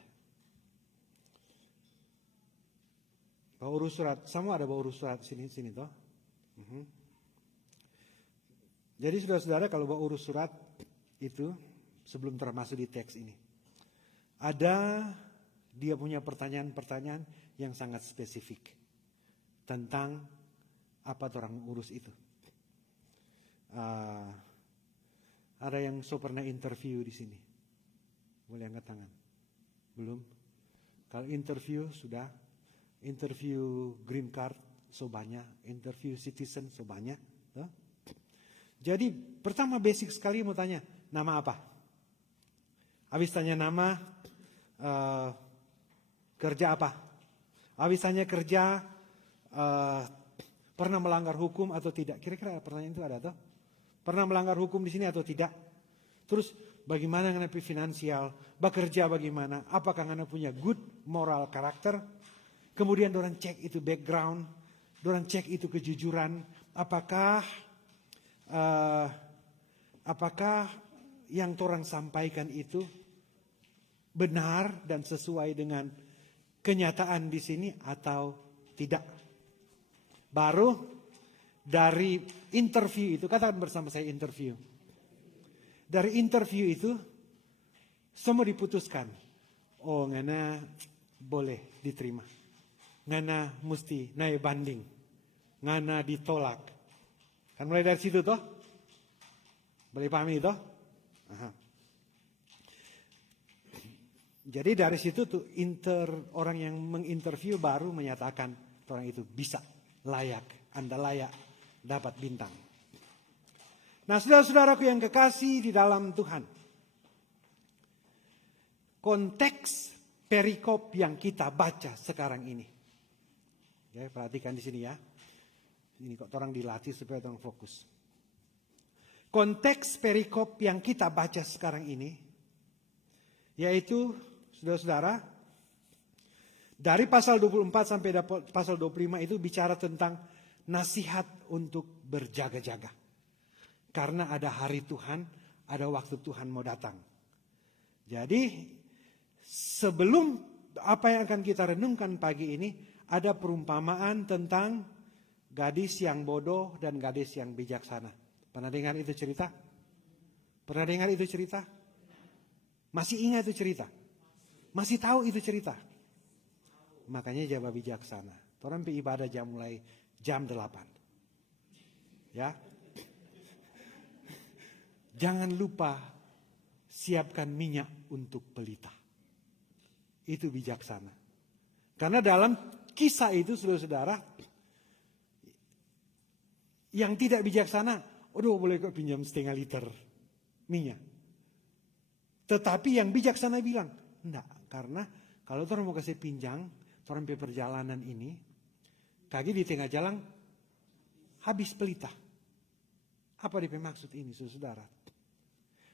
Bawa urus surat, semua ada bawa urus surat sini toh. Jadi saudara-saudara kalau bawa urus surat itu sebelum termasuk di teks ini, ada dia punya pertanyaan-pertanyaan yang sangat spesifik tentang apa orang urus itu. Ada yang pernah interview di sini? Boleh angkat tangan? Belum? Kalau interview sudah, interview green card banyak, interview citizen banyak. Jadi pertama basic sekali mau tanya, nama apa? Habis tanya nama, kerja apa? Habis tanya kerja, pernah melanggar hukum atau tidak? Kira-kira pertanyaan itu ada toh? Pernah melanggar hukum di sini atau tidak? Terus bagaimana mengenai finansial? Bekerja bagaimana? Apakah Anda punya good moral karakter? Kemudian orang cek itu background, orang cek itu kejujuran. Apakah yang orang sampaikan itu benar dan sesuai dengan kenyataan di sini atau tidak? Baru dari interview itu, katakan bersama saya interview. Dari interview itu semua diputuskan. Oh, ngana boleh diterima. Ngana mesti naik banding. Ngana ditolak. Kan mulai dari situ toh? Boleh pahami toh? Aha. Jadi dari situ tuh orang yang menginterview baru menyatakan orang itu bisa, layak, Anda layak dapat bintang. Nah, saudara-saudaraku yang kekasih di dalam Tuhan, konteks perikop yang kita baca sekarang ini, ya, perhatikan di sini ya. Ini kok orang dilatih supaya orang fokus. Konteks perikop yang kita baca sekarang ini, yaitu Saudara-saudara, dari pasal 24 sampai pasal 25 itu bicara tentang nasihat untuk berjaga-jaga. Karena ada hari Tuhan, ada waktu Tuhan mau datang. Jadi sebelum apa yang akan kita renungkan pagi ini, ada perumpamaan tentang gadis yang bodoh dan gadis yang bijaksana. Pernah dengar itu cerita? Pernah dengar itu cerita? Masih ingat itu cerita? Masih tahu itu cerita? Makanya jaga bijaksana. Orang pergi ibadah mulai jam 8. Ya. Jangan lupa siapkan minyak untuk pelita. Itu bijaksana. Karena dalam kisah itu saudara-saudara, yang tidak bijaksana, boleh kok pinjam setengah liter minyak. Tetapi yang bijaksana bilang, enggak. Karena kalau orang mau kasih pinjam, orang pergi perjalanan ini, kaki di tengah jalan, habis pelita. Apa dia maksud ini saudara?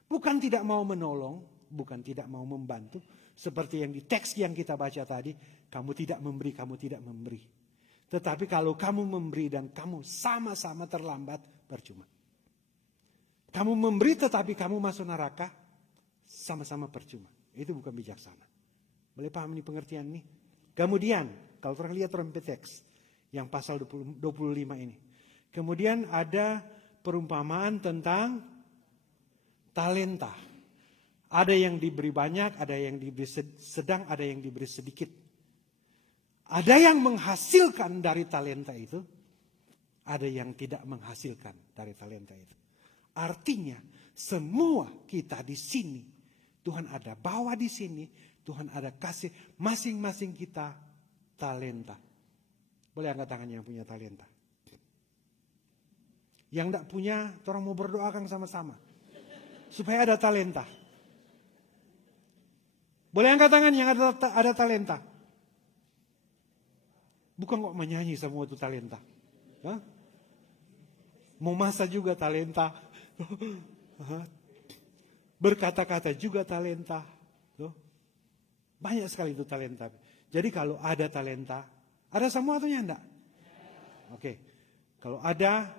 Bukan tidak mau menolong, bukan tidak mau membantu. Seperti yang di teks yang kita baca tadi, kamu tidak memberi, kamu tidak memberi. Tetapi kalau kamu memberi dan kamu sama-sama terlambat, percuma. Kamu memberi tetapi kamu masuk neraka, sama-sama percuma. Itu bukan bijaksana. Boleh paham ini pengertian ini? Kemudian, kalau orang lihat trompet teks, yang pasal 25 ini. Kemudian ada perumpamaan tentang talenta. Ada yang diberi banyak, ada yang diberi sedang, ada yang diberi sedikit. Ada yang menghasilkan dari talenta itu, ada yang tidak menghasilkan dari talenta itu. Artinya, semua kita di sini, Tuhan ada bawa di sini, Tuhan ada kasih masing-masing kita talenta. Boleh angkat tangan yang punya talenta. Yang tidak punya, orang mau berdoakan sama-sama. Supaya ada talenta. Boleh angkat tangan yang ada talenta. Bukan kok menyanyi semua itu talenta. Hah? Mau masak juga talenta. Berkata-kata juga talenta. Banyak sekali itu talenta. Jadi kalau ada talenta, ada semua atau enggak? Oke. Kalau ada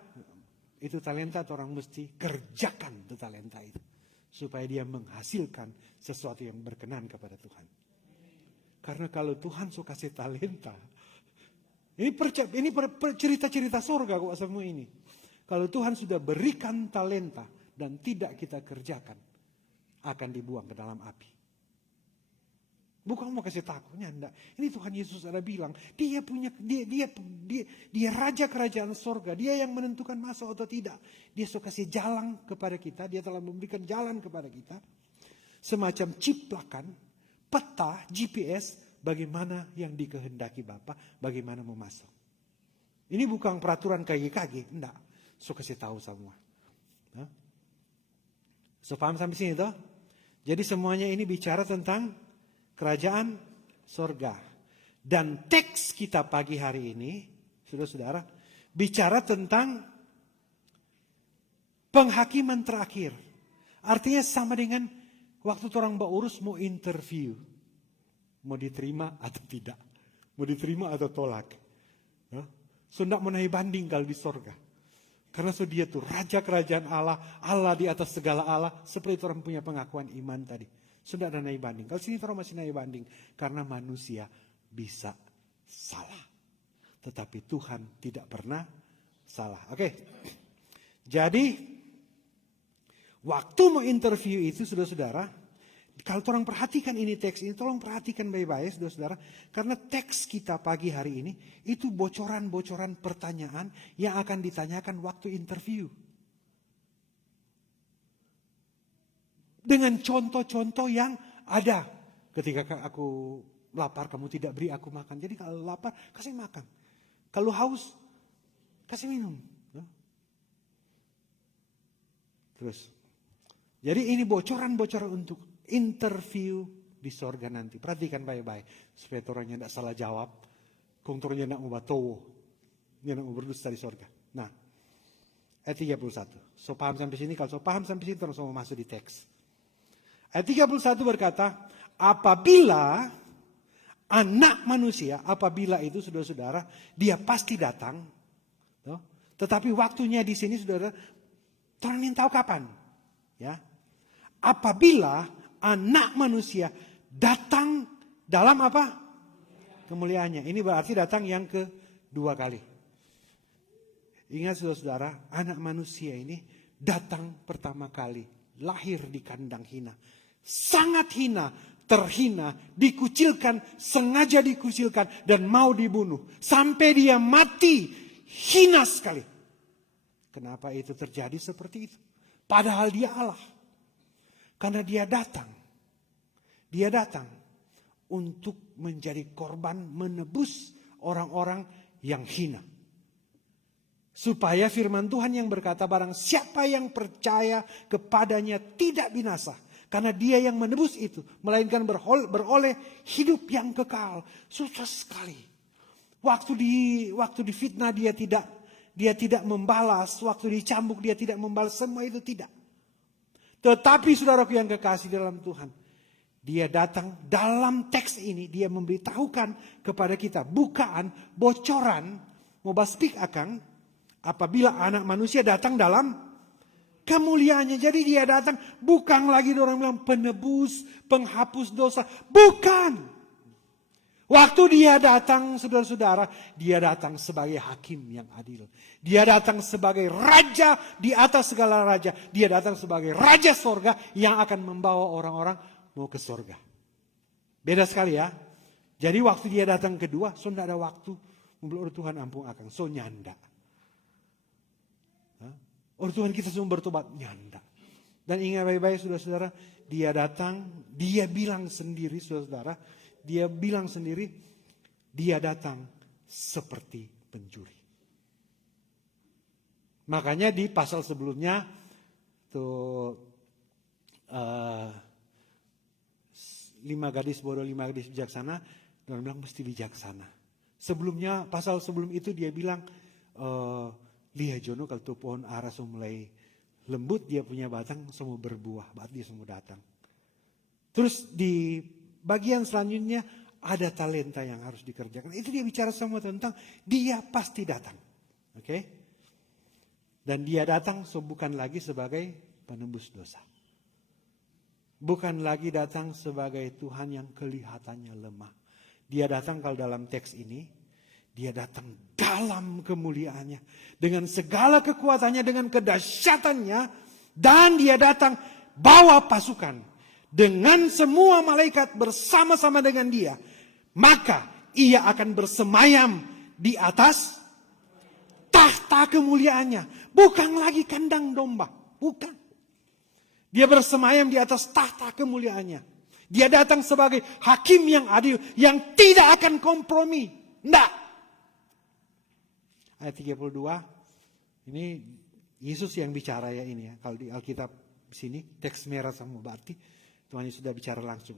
itu talenta, orang mesti kerjakan itu talenta itu. Supaya dia menghasilkan sesuatu yang berkenan kepada Tuhan. Karena kalau Tuhan suka kasih talenta, ini cerita-cerita surga kok semua ini. Kalau Tuhan sudah berikan talenta dan tidak kita kerjakan, akan dibuang ke dalam api. Bukan mau kasih takutnya, enggak. Ini Tuhan Yesus ada bilang, dia raja kerajaan sorga, dia yang menentukan masuk atau tidak. Dia suka kasih jalan kepada kita, dia telah memberikan jalan kepada kita. Semacam ciplakan, peta, GPS, bagaimana yang dikehendaki Bapa, bagaimana mau masuk. Ini bukan peraturan KGKG, enggak. So kasih tahu semua. So paham sampai sini toh? Jadi semuanya ini bicara tentang kerajaan sorga. Dan teks kita pagi hari ini, saudara-saudara, bicara tentang penghakiman terakhir. Artinya sama dengan waktu orang urus mau interview. Mau diterima atau tidak. Mau diterima atau tolak. So tidak mau naik banding kalau di sorga. Karena so dia tuh raja kerajaan Allah, Allah di atas segala Allah. Seperti orang punya pengakuan iman tadi. Sudah ada naik banding. Kalau sini orang masih naik banding. Karena manusia bisa salah. Tetapi Tuhan tidak pernah salah. Oke. Jadi, waktu mau interview itu, saudara-saudara, kalau orang perhatikan ini teks ini, tolong perhatikan baik-baik, saudara-saudara. Karena teks kita pagi hari ini, itu bocoran-bocoran pertanyaan yang akan ditanyakan waktu interview. Dengan contoh-contoh yang ada. Ketika aku lapar, kamu tidak beri aku makan. Jadi kalau lapar, kasih makan. Kalau haus, kasih minum. Terus. Jadi ini bocoran-bocoran untuk interview di sorga nanti. Perhatikan baik-baik. Supaya orangnya tidak salah jawab. Kontrolnya tidak mau batowo. Dia tidak mau berdusta di sorga. Nah. Ayat 31. So paham sampai sini. Kalau so paham sampai sini, terus mau masuk di teks. Ayat 31 berkata, apabila anak manusia, apabila itu saudara-saudara, dia pasti datang. Tetapi waktunya di sini saudara, Tuhan ingin tahu kapan. Ya. Apabila anak manusia datang dalam apa? Kemuliaannya. Ini berarti datang yang kedua kali. Ingat saudara-saudara, anak manusia ini datang pertama kali. Lahir di kandang hina. Sangat hina, terhina, dikucilkan, sengaja dikucilkan dan mau dibunuh. Sampai dia mati, hina sekali. Kenapa itu terjadi seperti itu? Padahal dia Allah. Karena dia datang. Dia datang untuk menjadi korban menebus orang-orang yang hina. Supaya firman Tuhan yang berkata barang siapa yang percaya kepadanya tidak binasa. Karena dia yang menebus itu. Melainkan beroleh hidup yang kekal. Susah sekali. Waktu difitnah dia tidak membalas. Waktu dicambuk dia tidak membalas. Semua itu tidak. Tetapi saudaraku yang kekasih dalam Tuhan. Dia datang dalam teks ini. Dia memberitahukan kepada kita. Bukaan, bocoran. Mau speak akan. Apabila anak manusia datang dalam kemuliaannya. Jadi dia datang bukan lagi orang bilang penebus, penghapus dosa. Bukan. Waktu dia datang saudara-saudara. Dia datang sebagai hakim yang adil. Dia datang sebagai raja di atas segala raja. Dia datang sebagai raja sorga yang akan membawa orang-orang mau ke sorga. Beda sekali ya. Jadi waktu dia datang kedua. So tidak ada waktu. Membeli Tuhan ampun akan. So nyanda. Orang Tuhan kita semua bertobat, nyanda. Dan ingat baik-baik saudara-saudara, dia datang, dia bilang sendiri saudara-saudara, dia bilang sendiri, dia datang seperti pencuri. Makanya di pasal sebelumnya, tuh 5 gadis bodoh, 5 gadis bijaksana, dia bilang mesti bijaksana. Sebelumnya, pasal sebelum itu dia bilang, lihat Jono kalau tuh pohon ara mulai lembut dia punya batang semua berbuah, berarti dia semua datang. Terus di bagian selanjutnya ada talenta yang harus dikerjakan. Itu dia bicara semua tentang dia pasti datang. Oke? Dan dia datang bukan lagi sebagai penembus dosa. Bukan lagi datang sebagai Tuhan yang kelihatannya lemah. Dia datang kalau dalam teks ini dia datang dalam kemuliaannya. Dengan segala kekuatannya, dengan kedahsyatannya. Dan dia datang bawa pasukan. Dengan semua malaikat bersama-sama dengan dia. Maka ia akan bersemayam di atas tahta kemuliaannya. Bukan lagi kandang domba. Bukan. Dia bersemayam di atas tahta kemuliaannya. Dia datang sebagai hakim yang adil. Yang tidak akan kompromi. Tidak. Ayat 32, ini Yesus yang bicara ya ini ya. Kalau di Alkitab sini, teks merah sama berarti Tuhan Yesus sudah bicara langsung.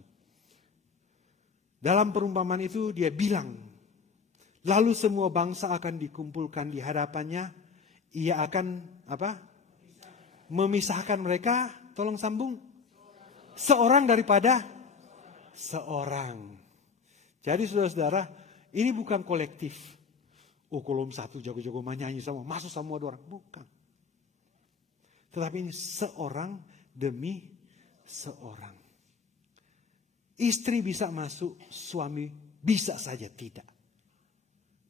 Dalam perumpamaan itu dia bilang, lalu semua bangsa akan dikumpulkan di hadapannya. Ia akan apa? Memisahkan mereka, tolong sambung. Seorang daripada seorang. Jadi saudara-saudara, ini bukan kolektif. Oh kolom satu jago-jago nyanyi sama masuk semua orang. Bukan. Tetapi ini seorang demi seorang. Istri bisa masuk, suami bisa saja tidak.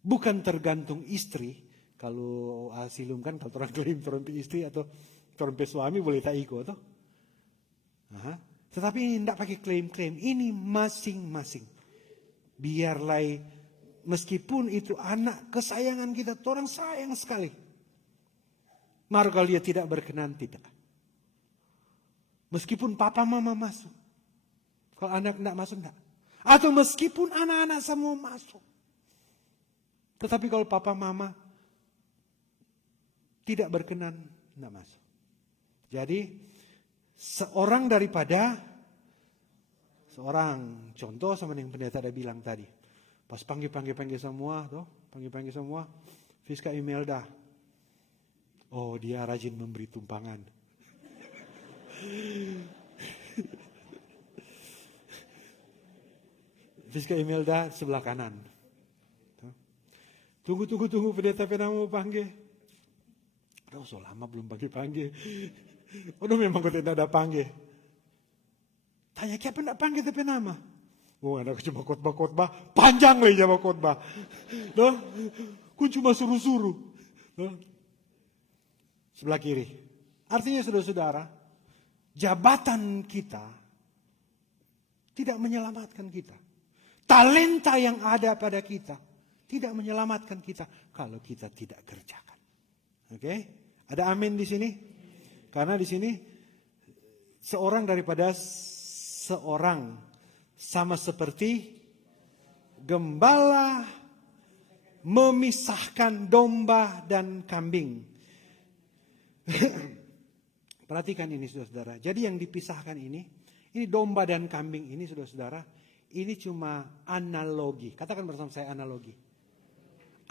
Bukan tergantung istri. Kalau asilum kan kalau orang klaim terompe istri atau terompe suami boleh tak ikut. Tetapi ini tidak pakai klaim-klaim. Ini masing-masing. Biarlah meskipun itu anak kesayangan kita, orang sayang sekali. Maka kalau dia tidak berkenan, tidak. Meskipun papa mama masuk. Kalau anak tidak masuk, tidak. Atau meskipun anak-anak semua masuk. Tetapi kalau papa mama tidak berkenan, tidak masuk. Jadi, seorang contoh sama yang pendeta ada bilang tadi. Pas panggil semua, Fiska Imelda. Oh dia rajin memberi tumpangan. Rizka Imelda sebelah kanan. Tunggu pendeta Penama mau panggil. Aduh, so lama belum panggil. Udah memang kau tidak ada panggil. Tanya siapa nak panggil tapi nama? Oh, ada cuma khotbah, panjang lagi jawab khotbah. Noh, ku cuma suruh-suruh. Noh. Sebelah kiri. Artinya saudara-saudara, jabatan kita tidak menyelamatkan kita. Talenta yang ada pada kita tidak menyelamatkan kita kalau kita tidak kerjakan. Oke? Ada amin di sini? Karena di sini seorang daripada seorang sama seperti gembala memisahkan domba dan kambing. Perhatikan ini saudara-saudara. Jadi yang dipisahkan ini domba dan kambing ini saudara-saudara, ini cuma analogi. Katakan bersama saya analogi.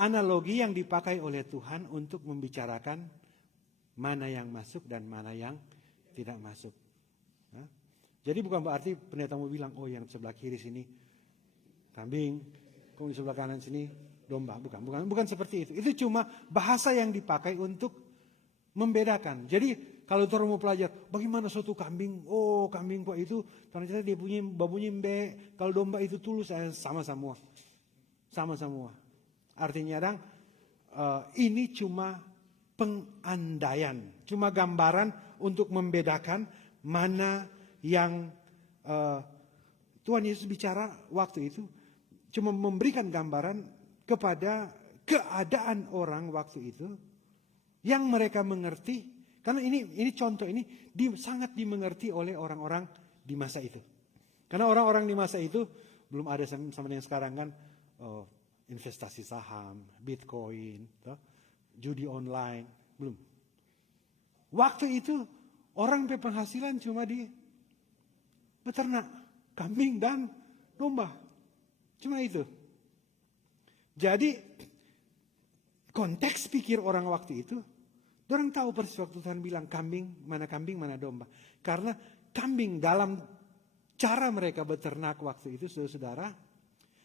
Analogi yang dipakai oleh Tuhan untuk membicarakan mana yang masuk dan mana yang tidak masuk. Nah, jadi bukan berarti pendeta mau bilang, oh yang sebelah kiri sini kambing, kemudian sebelah kanan sini domba. Bukan seperti itu. Itu cuma bahasa yang dipakai untuk membedakan. Jadi kalau orang mau pelajar, bagaimana suatu kambing? Oh kambing kok itu, ternyata dia punya babunya mbe. Kalau domba itu tulus, sama semua. Artinya ini cuma pengandaian, cuma gambaran untuk membedakan mana yang Tuhan Yesus bicara waktu itu, cuma memberikan gambaran kepada keadaan orang waktu itu yang mereka mengerti, karena ini contoh ini sangat dimengerti oleh orang-orang di masa itu. Karena orang-orang di masa itu belum ada sama yang sekarang kan, investasi saham, Bitcoin, judi online, belum. Waktu itu orang penghasilan cuma di beternak kambing dan domba. Cuma itu. Jadi konteks pikir orang waktu itu, orang tahu persis waktu Tuhan bilang kambing, mana domba. Karena kambing dalam cara mereka beternak waktu itu, saudara-saudara,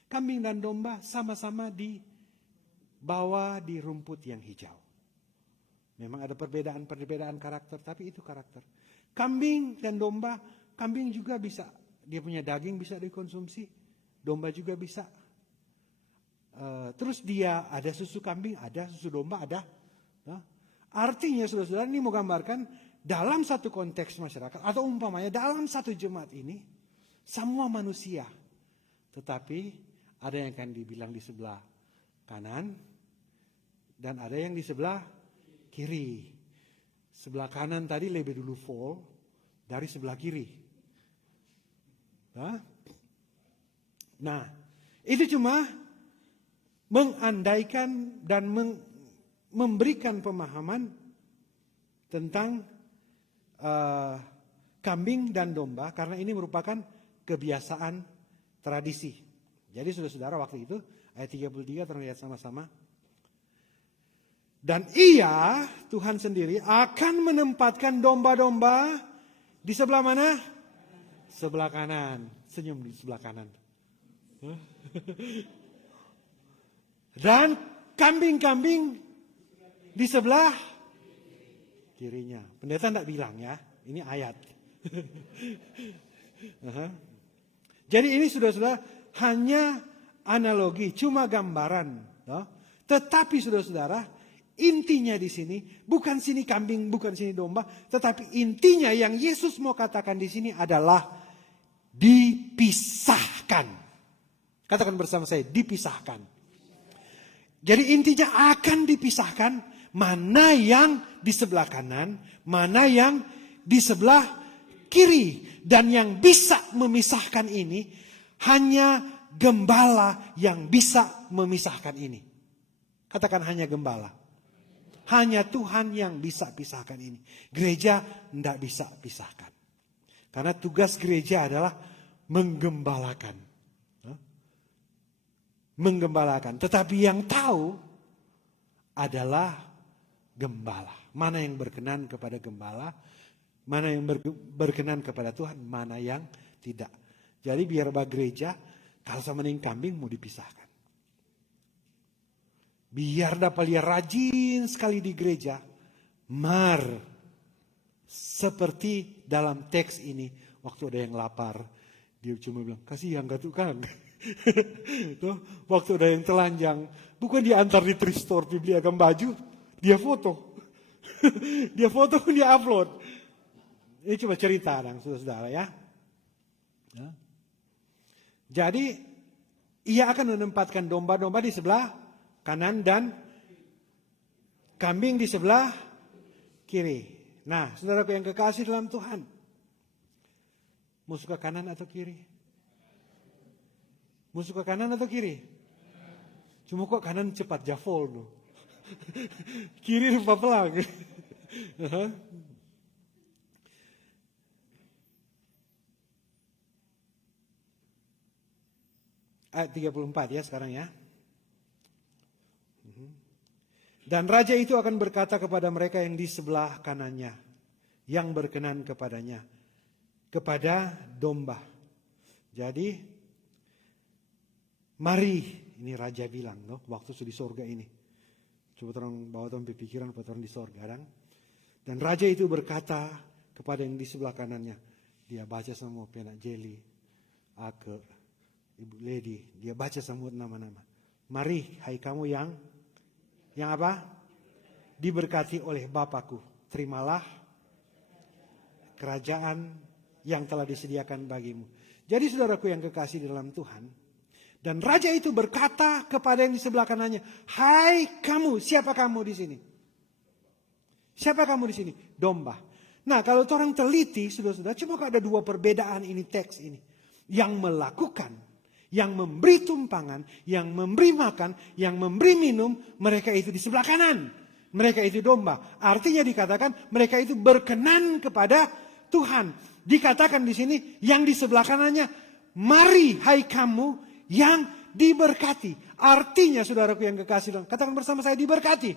kambing dan domba sama-sama dibawa di rumput yang hijau. Memang ada perbedaan karakter, tapi itu karakter. Kambing dan domba, kambing juga bisa, dia punya daging bisa dikonsumsi, domba juga bisa. Terus dia ada susu kambing, ada susu domba, ada. Artinya saudara-saudara ini mau gambarkan dalam satu konteks masyarakat atau umpamanya dalam satu jemaat ini semua manusia, tetapi ada yang akan dibilang di sebelah kanan dan ada yang di sebelah kiri. Sebelah kanan tadi lebih dulu fall dari sebelah kiri. Nah, itu cuma mengandaikan dan memberikan pemahaman tentang kambing dan domba karena ini merupakan kebiasaan tradisi. Jadi saudara-saudara waktu itu ayat 33 terlihat sama-sama. Dan ia Tuhan sendiri akan menempatkan domba-domba di sebelah mana? Sebelah kanan. Senyum di sebelah kanan. Dan kambing-kambing di sebelah kirinya. Pendeta tidak bilang ya, ini ayat. Jadi ini saudara-saudara hanya analogi, cuma gambaran. Tetapi saudara-saudara, intinya di sini bukan sini kambing, bukan sini domba, tetapi intinya yang Yesus mau katakan di sini adalah dipisahkan. Katakan bersama saya, dipisahkan. Jadi intinya akan dipisahkan mana yang di sebelah kanan, mana yang di sebelah kiri. Dan yang bisa memisahkan ini hanya gembala yang bisa memisahkan ini. Katakan hanya gembala. Hanya Tuhan yang bisa pisahkan ini. Gereja tidak bisa pisahkan. Karena tugas gereja adalah menggembalakan. Menggembalakan. Tetapi yang tahu adalah gembala. Mana yang berkenan kepada gembala, mana yang berkenan kepada Tuhan, mana yang tidak. Jadi biar gereja, Kalau sama dengan kambing mau dipisahkan. Biar dapat lihat rajin sekali di gereja. Seperti dalam teks ini. Waktu ada yang lapar. Dia cuma bilang, kasih yang gak tukang. Waktu ada yang telanjang. Bukan dia antar di thrift store, beli agam baju. Dia foto. Dia foto, dia upload. Ini cuma cerita, saudara-saudara ya. Jadi, ia akan menempatkan domba-domba di sebelah kanan dan kambing di sebelah kiri. Nah, saudaraku yang kekasih dalam Tuhan. Mau suka kanan atau kiri? Mau suka kanan atau kiri? Cuma kok kanan cepat jafol loh. Kiri lupa pelang. Ayat 34 ya sekarang ya. Dan raja itu akan berkata kepada mereka yang di sebelah kanannya, yang berkenan kepadanya, kepada domba. Jadi, mari, ini raja bilang, waktu di sorga ini. Coba orang bawa orang berpikiran pada orang di sorga. Dan raja itu berkata kepada yang di sebelah kanannya, dia baca semua penak Jeli, Ake, Ibu Lady, dia baca semua nama-nama. Mari, hai kamu yang apa? Diberkati oleh Bapakku. Terimalah kerajaan yang telah disediakan bagimu. Jadi saudaraku yang kekasih dalam Tuhan. Dan raja itu berkata kepada yang di sebelah kanannya, hai kamu, siapa kamu di sini? Siapa kamu di sini? Domba. Nah kalau orang teliti, saudara-saudara, cuma ada dua perbedaan ini teks ini. Yang melakukan, yang memberi tumpangan, yang memberi makan, yang memberi minum, mereka itu di sebelah kanan. Mereka itu domba. Artinya dikatakan mereka itu berkenan kepada Tuhan. Dikatakan di sini yang di sebelah kanannya, mari hai kamu yang diberkati. Artinya saudaraku yang kekasih, katakan bersama saya diberkati.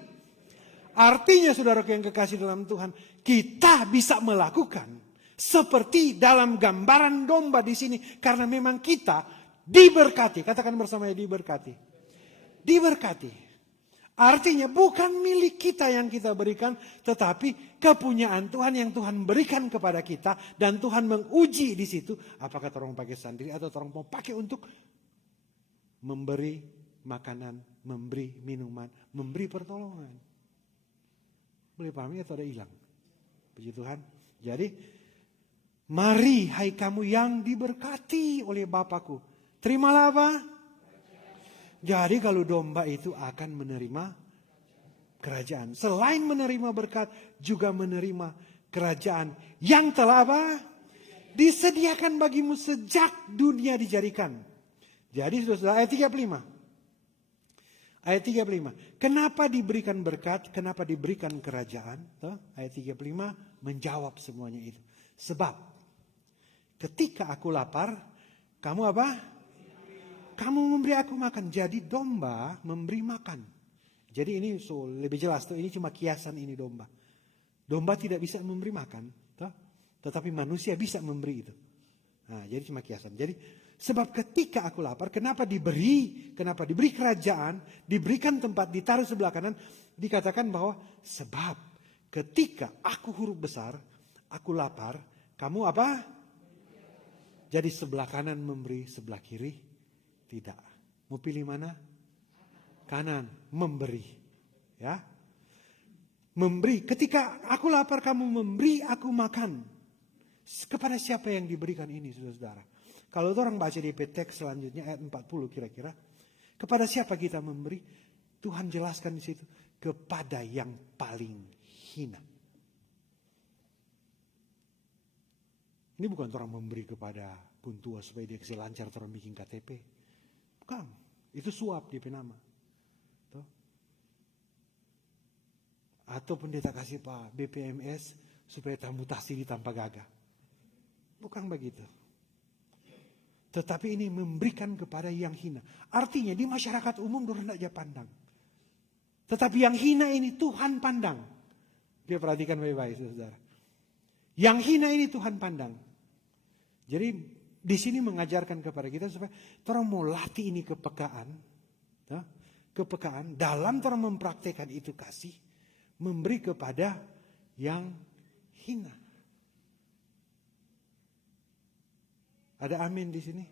Artinya saudaraku yang kekasih dalam Tuhan, kita bisa melakukan seperti dalam gambaran domba di sini karena memang kita diberkati. Katakan bersama saya diberkati. Diberkati. Artinya bukan milik kita yang kita berikan, tetapi kepunyaan Tuhan yang Tuhan berikan kepada kita dan Tuhan menguji di situ apakah orang pakai sendiri atau orang mau pakai untuk memberi makanan, memberi minuman, memberi pertolongan. Boleh pahami atau ada hilang? Puji Tuhan. Jadi, mari hai kamu yang diberkati oleh Bapakku. Terimalah apa? Jadi kalau domba itu akan menerima kerajaan. Selain menerima berkat, juga menerima kerajaan yang telah apa? Disediakan bagimu sejak dunia dijadikan. Jadi saudara ayat 35. Ayat 35. Kenapa diberikan berkat? Kenapa diberikan kerajaan? Ayat 35 menjawab semuanya itu. Sebab ketika aku lapar, kamu apa? Kamu memberi aku makan. Jadi domba memberi makan. Jadi ini lebih jelas. Ini cuma kiasan ini domba. Domba tidak bisa memberi makan. Tetapi manusia bisa memberi itu. Nah, jadi cuma kiasan. Jadi sebab ketika aku lapar, kenapa diberi kerajaan, diberikan tempat, ditaruh sebelah kanan, dikatakan bahwa sebab ketika aku huruf besar, aku lapar, kamu apa? Jadi sebelah kanan memberi, sebelah kiri tidak. Mau pilih mana? Kanan, memberi. Ya. Memberi. Ketika aku lapar, kamu memberi aku makan. Kepada siapa yang diberikan ini, saudara-saudara? Kalau orang baca di teks selanjutnya ayat 40 kira-kira. Kepada siapa kita memberi? Tuhan jelaskan di situ. Kepada yang paling hina. Ini bukan orang memberi kepada puntua supaya dia kasih lancar orang bikin KTP. Bukan. Itu suap dia penama. Ataupun dia tak kasih Pak BPMS supaya tak mutasi di tanpa gagah. Bukan begitu. Tetapi ini memberikan kepada yang hina. Artinya di masyarakat umum orang tidak pandang. Tetapi yang hina ini Tuhan pandang. Dia perhatikan baik-baik saudara. Yang hina ini Tuhan pandang. Jadi di sini mengajarkan kepada kita supaya orang mau latih ini kepekaan, ya, kepekaan dalam orang mempraktekkan itu kasih, memberi kepada yang hina. Ada amin di sini?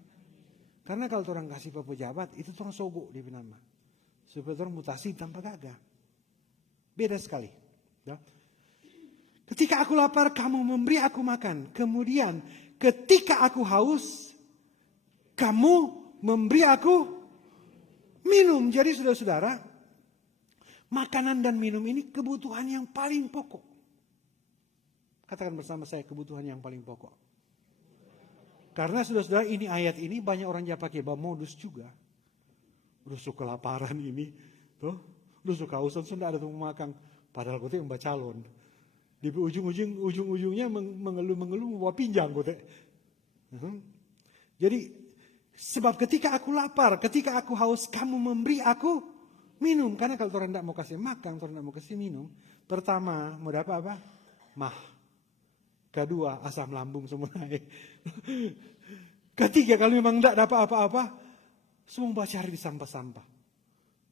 Karena kalau orang kasih ke pejabat, itu orang sogok di nama. Supaya orang mutasi tanpa gagah. Beda sekali. Ya. Ketika aku lapar, kamu memberi aku makan. Kemudian ketika aku haus, kamu memberi aku minum. Jadi saudara-saudara, makanan dan minum ini kebutuhan yang paling pokok. Katakan bersama saya, kebutuhan yang paling pokok. Karena saudara-saudara, ini ayat ini banyak orang yang pakai modus juga. Udah suka kelaparan ini, tuh, udah suka hausan, sudah ada tempat makan. Padahal kote yang calon. Di ujung-ujungnya mengeluh bawa pinjang kote. Jadi sebab ketika aku lapar, ketika aku haus, kamu memberi aku minum. Karena kalau orang tidak mau kasih makan, orang tidak mau kasih minum, pertama mau dapat apa? Mah. Kedua, asam lambung semua naik. Ketiga, kalau memang tidak dapat apa-apa, semua cari di sampah-sampah.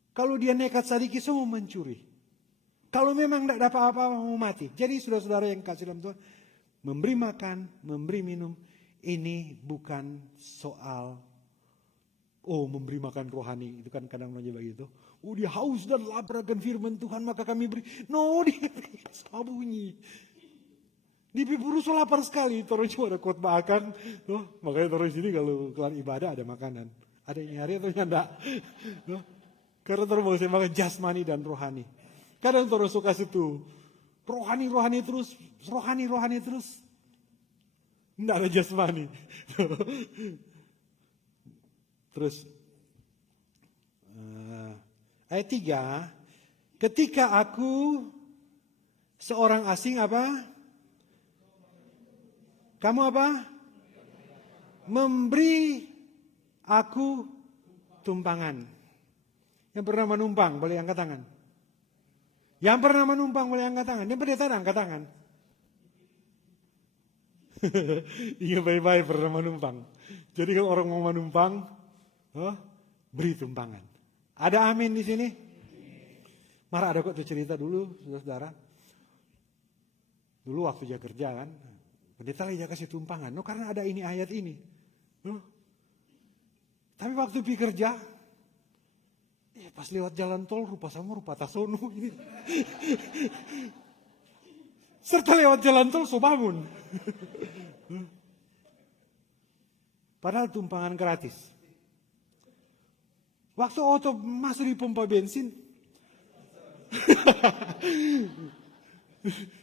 Kalau dia nekat sedikit, semua mencuri. Kalau memang tidak dapat apa-apa, mau mati. Jadi saudara-saudara yang kasih dalam Tuhan, memberi makan, memberi minum, ini bukan soal, memberi makan rohani. Itu kan kadang aja begitu. Dia haus dan lapar akan firman Tuhan, maka kami beri. No, dia beri bunyi. Di Piburu so lapar sekali, terus cuma ada khotbah akan, makanya terus sini kalau kelar ibadah ada makanan. Ada yang hari atau enggak? Karena terus mau saya makan jasmani dan rohani. Kadang terus suka situ, rohani terus, rohani terus. Enggak ada jasmani. Terus ayat 3, ketika aku seorang asing apa? Kamu apa? Memberi aku tumpangan. Yang pernah menumpang boleh angkat tangan. Yang pernah menumpang boleh angkat tangan. Yang pendeta angkat tangan. Iya baik-baik pernah menumpang. Jadi kalau orang mau menumpang, beri tumpangan. Ada amin di sini? Marah ada kok tuh cerita dulu, saudara-saudara. Dulu waktu dia kerja kan. Pendeta lagi kasih tumpangan, karena ada ini ayat ini. Tapi waktu pergi kerja, pas lewat jalan tol rupa sama rupa tasono ini. Serta lewat jalan tol so bangun. Padahal tumpangan gratis. Waktu auto masuk di pompa bensin,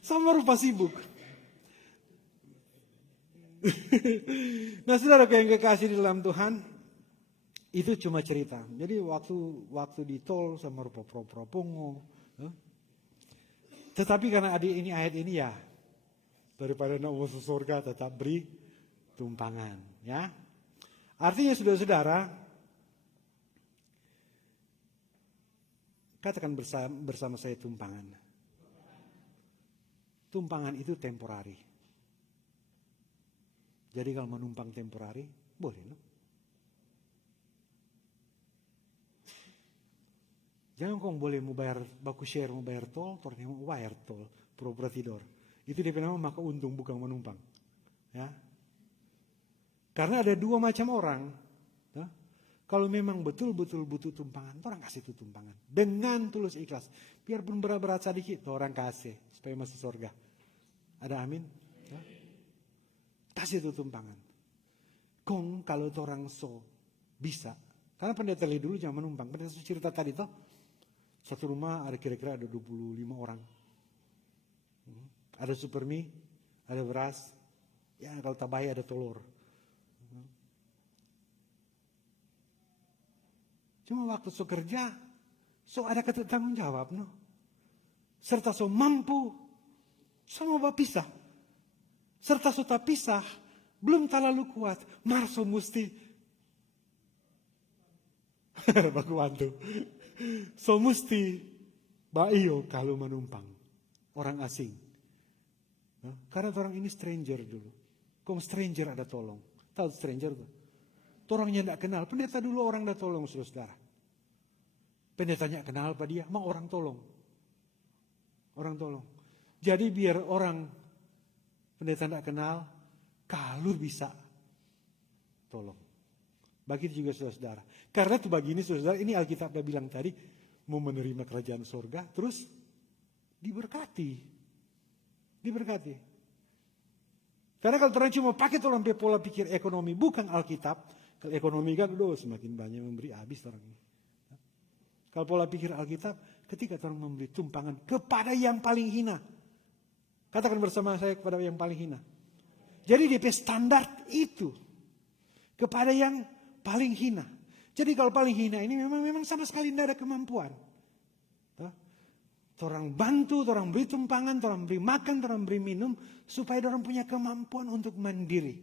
sama rupa sibuk. Nah saudara yang kekasih di dalam Tuhan, itu cuma cerita. Jadi waktu di tol sama rupa pongo. Tetapi karena ada ini ayat ini ya, daripada nak masuk surga tetap beri tumpangan. Ya, artinya saudara-saudara, katakan bersama saya tumpangan. Tumpangan itu temporari. Jadi kalau menumpang temporari, boleh loh. Jangan kau boleh mau bayar, baku share mau bayar tol, ternyata mau bayar tol, pura-pura tidur. Itu dia nama maka untung bukan menumpang. Ya. Karena ada dua macam orang. Ya. Kalau memang betul-betul butuh tumpangan, orang kasih itu tumpangan. Dengan tulus ikhlas. Biarpun berat-berat sedikit, orang kasih supaya masuk surga. Ada amin? Ya. Kasih itu tumpangan. Kong kalau orang so bisa. Karena pendeta dulu jangan menumpang. Pendeta cerita tadi toh. Satu rumah ada kira-kira ada 25 orang. Ada super mie, ada beras. Ya kalau tabai ada telur. Cuma waktu so kerja, so ada tanggung jawab no. Serta so mampu sama berpisah. Serta so tak pisah, belum terlalu kuat, marso mesti baku wantu. So mesti baio kalau menumpang orang asing. Karena orang ini stranger dulu. Kong stranger ada tolong. Tahu stranger tuh. Orangnya tidak kenal. Pendeta dulu orang dah tolong saudara. Pendetanya kenal apa dia? Mau orang tolong. Orang tolong. Jadi biar orang pendeta tidak kenal, kalau bisa tolong. Begitu juga saudara-saudara. Karena itu begini saudara, ini Alkitab dah bilang tadi, mau menerima kerajaan surga, terus diberkati. Diberkati. Karena kalau orang cuma pakai orang pola pikir ekonomi, bukan Alkitab. Kalau ekonomi kan, semakin banyak memberi, habis orang ini. Kalau pola pikir Alkitab, ketika orang memberi tumpangan kepada yang paling hina. Katakan bersama saya, kepada yang paling hina. Jadi DP standar itu. Kepada yang paling hina. Jadi kalau paling hina ini memang sama sekali tidak ada kemampuan. Orang bantu, orang beri tumpangan, orang beri makan, orang beri minum, supaya orang punya kemampuan untuk mandiri.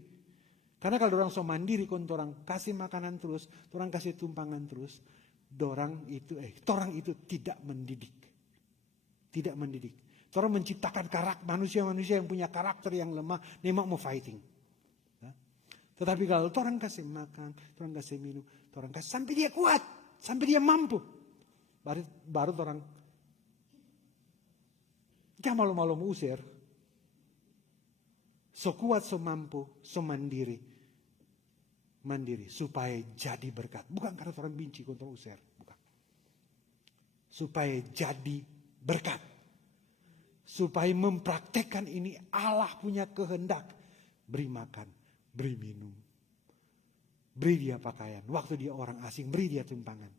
Karena kalau orang so mandiri, kalau orang kasih makanan terus, orang kasih tumpangan terus, orang itu tidak mendidik. Tidak mendidik. Orang menciptakan karakter manusia-manusia yang punya karakter yang lemah, memang mau fighting. Tetapi kalau orang kasih makan, orang kasih minum, orang kasih sampai dia kuat, sampai dia mampu, baru orang jangan malu-malu usir. So kuat, so mampu, so mandiri. Mandiri supaya jadi berkat. Bukan karena orang benci kontra usir. Bukan. Supaya jadi berkat. Supaya mempraktekkan ini Allah punya kehendak. Beri makan, beri minum. Beri dia pakaian. Waktu dia orang asing, beri dia tumpangan.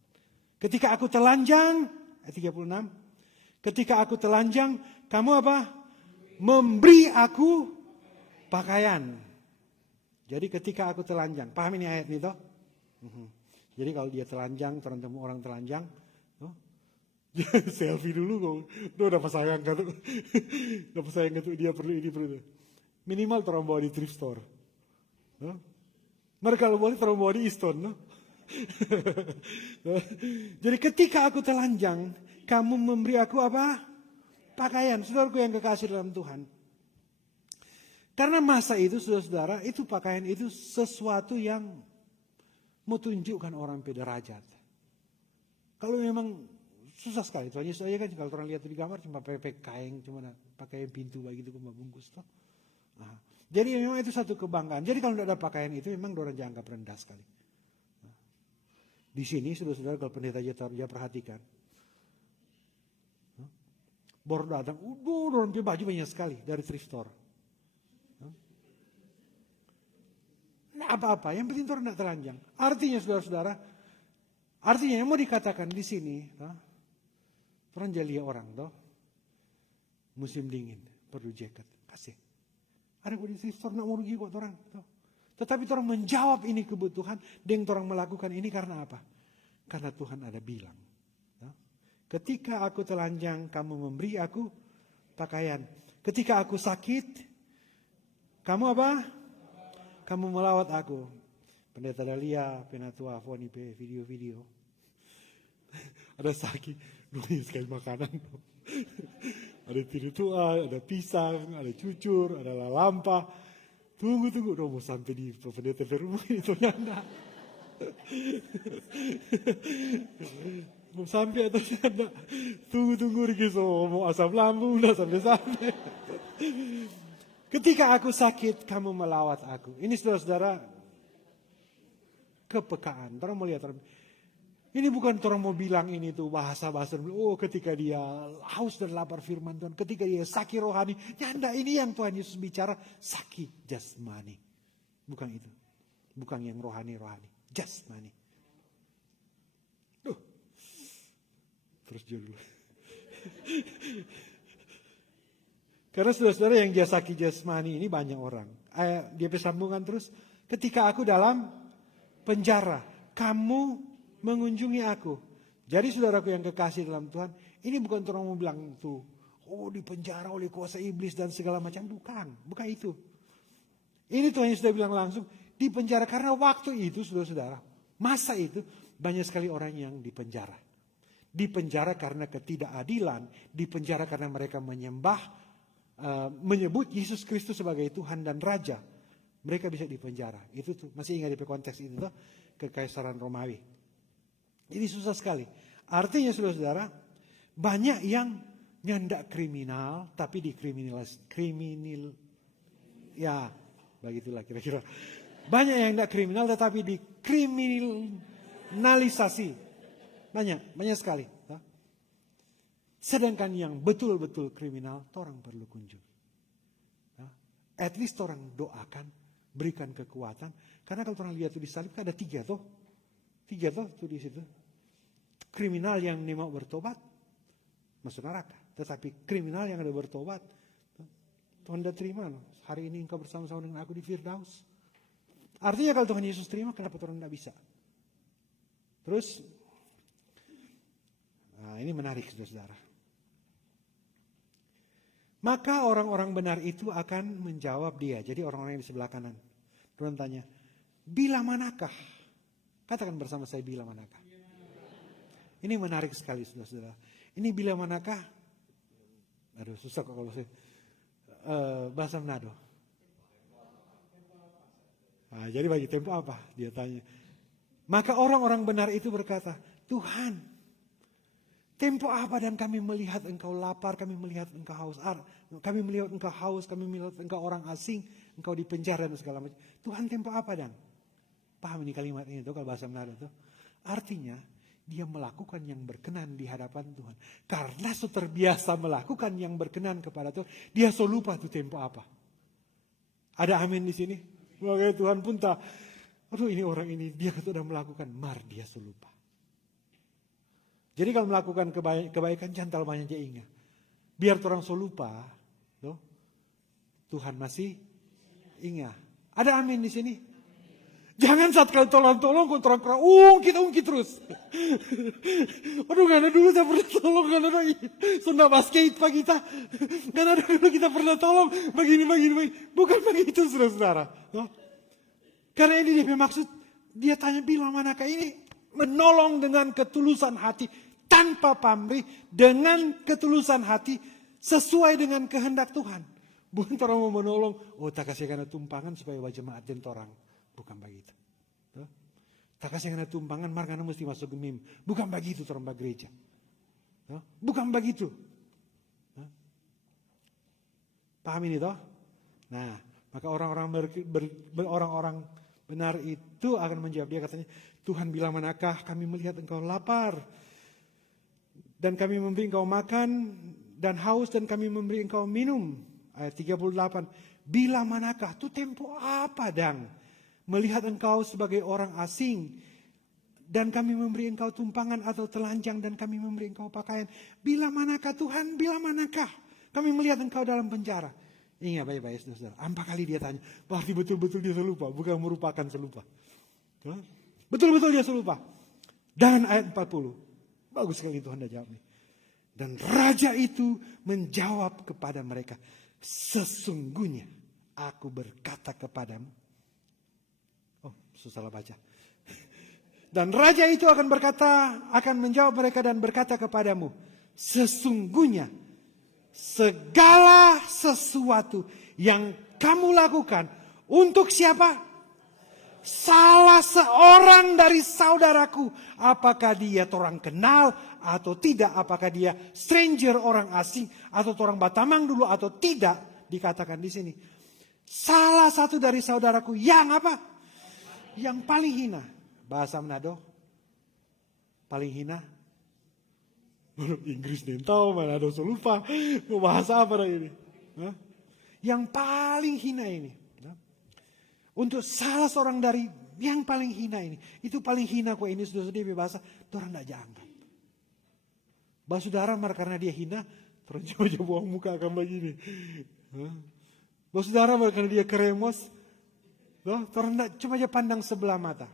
Ketika aku telanjang, ayat 36. Ketika aku telanjang, kamu apa? Memberi aku pakaian. Jadi ketika aku telanjang, paham ini ayat ini toh? Jadi kalau dia telanjang, temu orang telanjang, selfie dulu kok. Udah pasayang kan? Udah pasayang kan? Dia perlu ini perlu. Minimal orang bawa di thrift store. Mereka kalau boleh orang bawa di Easton. Jadi ketika aku telanjang, kamu memberi aku apa? Pakaian. Saudaraku yang kekasih dalam Tuhan. Karena masa itu saudara-saudara, itu pakaian itu sesuatu yang mau tunjukkan orang pederajat. Kalau memang susah sekali. Tuhan Yesus aja kan kalau orang lihat di gambar cuma pakai kain, cuma pakai pintu begitu cuma bungkus toh. Nah, jadi memang itu satu kebanggaan. Jadi kalau tidak ada pakaian itu memang orang dianggap rendah sekali. Nah, di sini saudara-saudara kalau pendeta dia perhatikan. Baru datang, orang punya baju banyak sekali dari thrift store. Nah, apa-apa, yang penting orang tidak telanjang. Artinya saudara-saudara, artinya yang mau dikatakan di sini, orang jeli orang, musim dingin, perlu jaket, kasih. Ada kok di thrift store, tidak mau rugi kok orang. Tetapi orang menjawab ini kebutuhan, dan orang melakukan ini karena apa? Karena Tuhan ada bilang. Ketika aku telanjang, kamu memberi aku pakaian. Ketika aku sakit, kamu apa? Kamu melawat aku. Pendeta Dalia, Penatua, Foni, video-video. Ada sakit, banyak sekali makanan. Ada tua, ada pisang, ada cucur, ada lalampa. Tunggu, mau sampai di pendeta rumah itu nyanda. Mau sampai atau tidak? Tunggu Rikiso, mau asam lambung, udah sampai. Ketika aku sakit, kamu melawat aku. Ini saudara-saudara, kepekaan. Orang mau lihat, ini bukan orang mau bilang ini tuh bahasa-bahasa. Oh, ketika dia haus dan lapar firman Tuhan, ketika dia sakit rohani. Nyanda, ini yang Tuhan Yesus bicara, sakit jasmani. Bukan itu. Bukan yang rohani-rohani. Jasmani. Terus dulu. Karena saudara-saudara yang dia sakit jasmani ini banyak orang. Dia bersambungan terus. Ketika aku dalam penjara, kamu mengunjungi aku. Jadi saudaraku yang kekasih dalam Tuhan, ini bukan orang mau bilang tuh, oh di penjara oleh kuasa iblis dan segala macam. Bukan itu. Ini Tuhan yang sudah bilang langsung, di penjara. Karena waktu itu saudara-saudara, masa itu banyak sekali orang yang di penjara. Di penjara karena ketidakadilan, di penjara karena mereka menyebut Yesus Kristus sebagai Tuhan dan Raja. mereka bisa dipenjara. Itu tuh, masih ingat di konteks itu tuh, Kekaisaran Romawi. Ini susah sekali. Artinya saudara-saudara, banyak yang nyandak kriminal tapi ya begitulah kira-kira. Banyak yang tidak kriminal tetapi dikriminalisasi. Banyak sekali. Sedangkan yang betul-betul kriminal, orang perlu kunjungi. At least orang doakan, berikan kekuatan. Karena kalau orang lihat itu di salib kan ada 3 tuh. 3 tuh di situ. Kriminal yang mau bertobat masuk neraka. Tetapi kriminal yang ada bertobat, Tuhan tidak terima. Hari ini engkau bersama-sama dengan aku di Firdaus. Artinya kalau Tuhan Yesus terima, kenapa orang tidak bisa? Terus, nah ini menarik saudara. Maka orang-orang benar itu akan menjawab dia. Jadi orang-orang yang di sebelah kanan. Tuhan tanya, bila manakah? Katakan bersama saya, bila manakah? Ini menarik sekali saudara-saudara. Ini bila manakah? Aduh susah kok kalau saya. Bahasa Manado. Nah, jadi bagi tempo apa? Dia tanya. Maka orang-orang benar itu berkata, Tuhan, tempo apa dan kami melihat engkau lapar, kami melihat engkau haus, kami melihat engkau haus, kami melihat engkau orang asing, engkau di penjara dan segala macam. Tuhan tempo apa dan? Paham ini kalimat ini tuh kalau bahasa Manado tuh? Artinya dia melakukan yang berkenan di hadapan Tuhan. Karena terbiasa melakukan yang berkenan kepada Tuhan, dia so lupa tuh tempo apa. Ada amin di sini? Makanya Tuhan pun tak, aduh ini orang ini dia sudah melakukan, dia so lupa. Jadi kalau melakukan kebaikan jangan terlalu banyak ingat. Biar orang so lupa, Tuhan masih ingat. Ada amin di sini? Jangan saat kau tolong orang ungkit terus. Aduh gak ada dulu kita pernah tolong, gak ada Sunda basket pak kita. Gak ada dulu kita pernah tolong, begini. Bukan begitu saudara-saudara. Karena ini dia maksud, dia tanya bilang manakah ini? Menolong dengan ketulusan hati, tanpa pamrih, dengan ketulusan hati, sesuai dengan kehendak Tuhan. Bukan orang mau menolong, tak kasih karena tumpangan supaya jemaat dan orang. Bukan begitu. Tak kasih karena tumpangan, karena mesti masuk ke mim. Bukan begitu orang gereja. Bukan begitu. Paham ini toh? Nah, maka orang-orang benar itu akan menjawab. Dia katanya, Tuhan bilang manakah kami melihat engkau lapar dan kami memberi engkau makan dan haus dan kami memberi engkau minum. Ayat 38. Bila manakah? Itu tempo apa dang? Melihat engkau sebagai orang asing dan kami memberi engkau tumpangan atau telanjang dan kami memberi engkau pakaian. Bila manakah Tuhan? Bila manakah? Kami melihat engkau dalam penjara. Ingat baik-baik saudara. 4 kali dia tanya. Berarti betul-betul dia selupa. Bukan merupakan selupa. Betul-betul dia selupa. Dan ayat 40. Bagus sekali Tuhan dah jawab nih. Dan raja itu menjawab kepada mereka. Sesungguhnya aku berkata kepadamu. Susah baca. Dan raja itu akan menjawab mereka dan berkata kepadamu. Sesungguhnya segala sesuatu yang kamu lakukan untuk siapa? Salah seorang dari saudaraku. Apakah dia orang kenal atau tidak? Apakah dia stranger orang asing atau orang Batamang dulu atau tidak? Dikatakan di sini. Salah satu dari saudaraku yang apa? Yang paling hina. Bahasa Manado. Paling hina. Inggris dental Manado so lupa. Bahasa apa ini? Yang paling hina ini. Untuk salah seorang dari yang paling hina ini. Itu paling hina kok ini sudah bahasa. Orang tidak jangan. Bahasa saudara karena dia hina. Orang jauh-jauh buang muka akan begini. Bahasa saudara karena dia keremos. Orang tidak cuma aja pandang sebelah mata.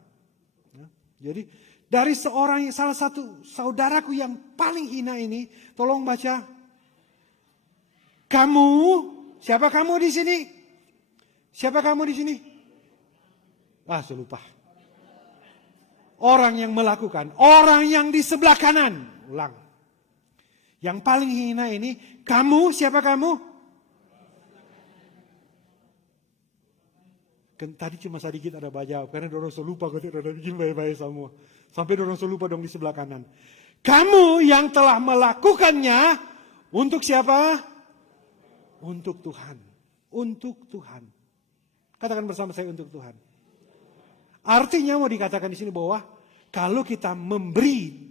Jadi dari salah satu saudaraku yang paling hina ini. Tolong baca. Kamu. Siapa kamu di sini? Siapa kamu di sini? Saya lupa. Orang yang melakukan. Orang yang di sebelah kanan. Ulang. Yang paling hina ini. Kamu. Siapa kamu? Tadi cuma sedikit ada jawab, karena dorong lupa ketika ada bikin baik-baik semua. Sampai dorong lupa dong di sebelah kanan. Kamu yang telah melakukannya untuk siapa? Untuk Tuhan. Untuk Tuhan. Katakan bersama saya, untuk Tuhan. Artinya mau dikatakan di sini bahwa kalau kita memberi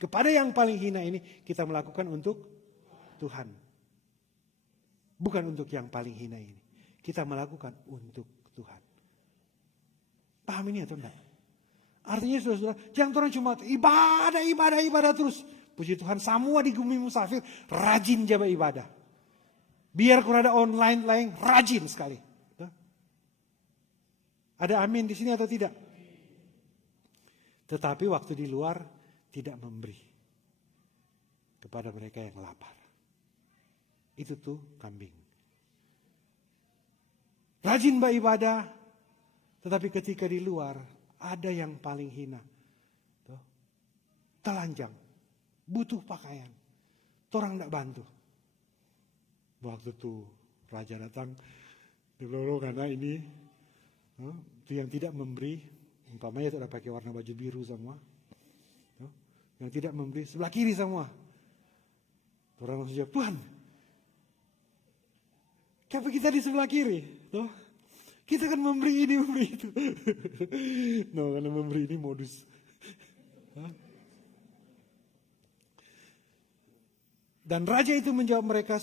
kepada yang paling hina ini, kita melakukan untuk Tuhan. Bukan untuk yang paling hina ini. Kita melakukan untuk Tuhan. Paham ini atau enggak? Artinya saudara, jangan orang cuma ibadah terus. Puji Tuhan, semua di bumi musafir rajin jaga ibadah. Biar kalau ada online lain rajin sekali. Ada amin di sini atau tidak? Tetapi waktu di luar tidak memberi kepada mereka yang lapar. Itu tuh kambing. Rajin beribadah, tetapi ketika di luar ada yang paling hina. Telanjang, butuh pakaian. Orang tidak bantu. Waktu itu raja datang, dilorong karena ini, itu yang tidak memberi, umpamanya tidak pakai warna baju biru semua. Yang tidak memberi, sebelah kiri semua. Orang langsung jawab, Tuhan, kenapa kita di sebelah kiri? Kita kan memberi ini, memberi itu. Karena memberi ini modus. Dan raja itu menjawab mereka,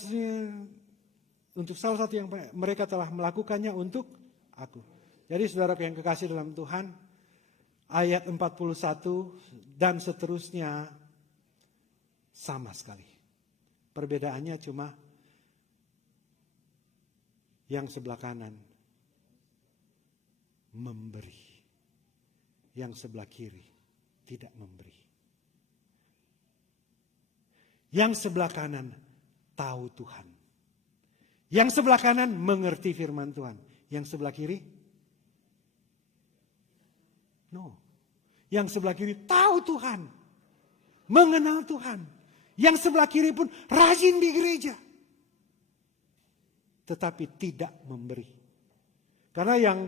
untuk salah satu yang mereka telah melakukannya untuk aku. Jadi saudara yang kekasih dalam Tuhan, ayat 41 dan seterusnya sama sekali. Perbedaannya cuma yang sebelah kanan memberi, yang sebelah kiri tidak memberi. Yang sebelah kanan tahu Tuhan. Yang sebelah kanan mengerti firman Tuhan. Yang sebelah kiri? No. Yang sebelah kiri tahu Tuhan. Mengenal Tuhan. Yang sebelah kiri pun rajin di gereja. Tetapi tidak memberi. Karena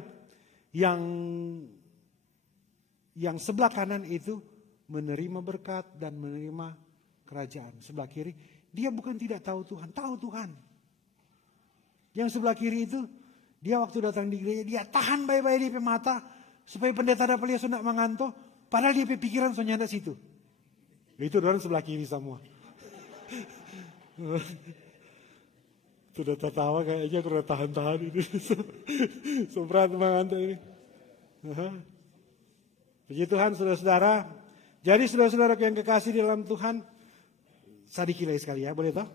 yang sebelah kanan itu menerima berkat dan menerima kerajaan. Sebelah kiri, dia bukan tidak tahu Tuhan, tahu Tuhan. Yang sebelah kiri itu, dia waktu datang di gereja, dia tahan baik-baik di mata, supaya pendeta dapat lihat sundak mengantuk, padahal dia pikiran soalnya ada situ. Itu orang sebelah kiri semua. Sudah tertawa kayaknya kurang tahan-tahan ini. So berat mengantuk ini. Puji Tuhan, saudara-saudara. Jadi saudara-saudara yang kekasih di dalam Tuhan, sedikit lagi sekali ya, boleh toh?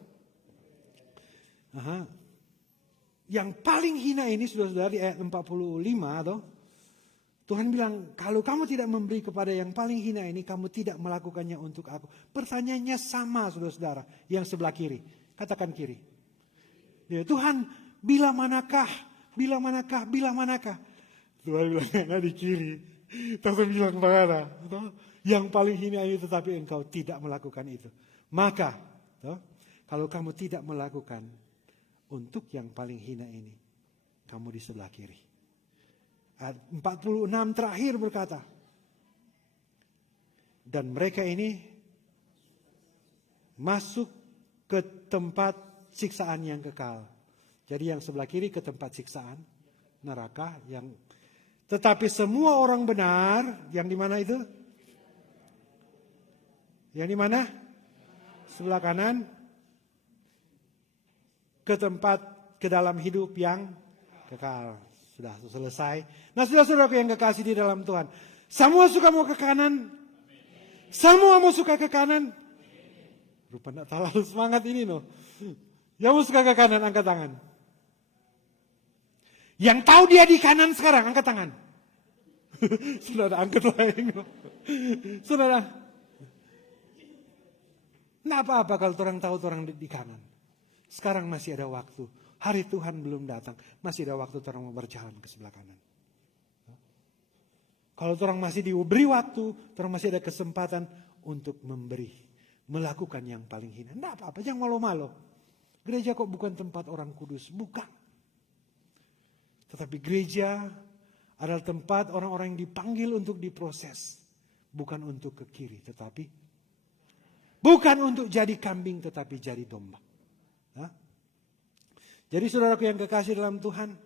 Yang paling hina ini saudara-saudara di ayat 45 toh. Tuhan bilang, kalau kamu tidak memberi kepada yang paling hina ini, kamu tidak melakukannya untuk aku. Pertanyaannya sama saudara-saudara, yang sebelah kiri. Katakan kiri. Ya, Tuhan, bila manakah? Tuhan bilang, enggak di kiri. Tuhan bilang mana? Yang paling hina ini tetapi engkau tidak melakukan itu. Maka, kalau kamu tidak melakukan untuk yang paling hina ini, kamu di sebelah kiri. 46 terakhir berkata, dan mereka ini masuk ke tempat siksaan yang kekal. Jadi yang sebelah kiri ke tempat siksaan, neraka. Tetapi semua orang benar, yang di mana itu? Yang di mana? Sebelah kanan ke dalam hidup yang kekal. Sudah selesai. Nah, saudara-saudara yang kekasih di dalam Tuhan, semua suka mau ke kanan? Semua mau suka ke kanan? Rupanya tak terlalu semangat ini no. Yang mau suka ke kanan angkat tangan. Yang tahu dia di kanan sekarang angkat tangan. Saudara angkat lagi. Saudara, tidak apa-apa kalau orang tahu orang di kanan. Sekarang masih ada waktu. Hari Tuhan belum datang. Masih ada waktu orang mau berjalan ke sebelah kanan. Kalau orang masih diberi waktu, orang masih ada kesempatan untuk memberi. Melakukan yang paling hina. Tidak apa-apa, jangan malu-malu. Gereja kok bukan tempat orang kudus. Bukan. Tetapi gereja adalah tempat orang-orang yang dipanggil untuk diproses. Bukan untuk ke kiri, tetapi bukan untuk jadi kambing, tetapi jadi domba. Hah? Jadi saudaraku yang kekasih dalam Tuhan,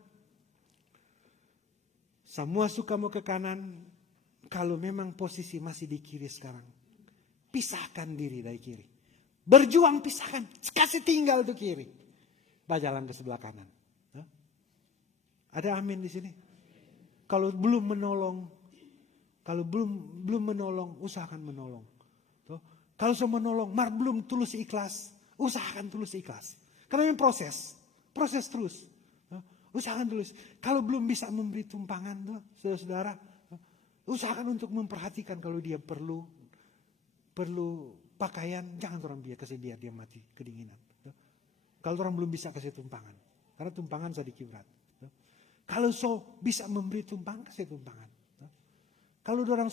semua suka mau ke kanan, kalau memang posisi masih di kiri sekarang, pisahkan diri dari kiri. Berjuang pisahkan, kasih tinggal tuh kiri. Berjalan ke sebelah kanan. Hah? Ada amin di sini? Kalau belum menolong, usahakan menolong. Tuh. Kalau sudah menolong, belum tulus ikhlas, usahakan tulus ikhlas. Karena ini proses terus. Tuh. Usahakan tulus. Kalau belum bisa memberi tumpangan, tuh, saudara-saudara, usahakan untuk memperhatikan kalau dia perlu pakaian, jangan orang kasih dia mati kedinginan. Tuh. Kalau orang belum bisa kasih tumpangan, karena tumpangan sedikit berat. Tuh. Kalau bisa memberi tumpangan, kasih tumpangan. Kalau orang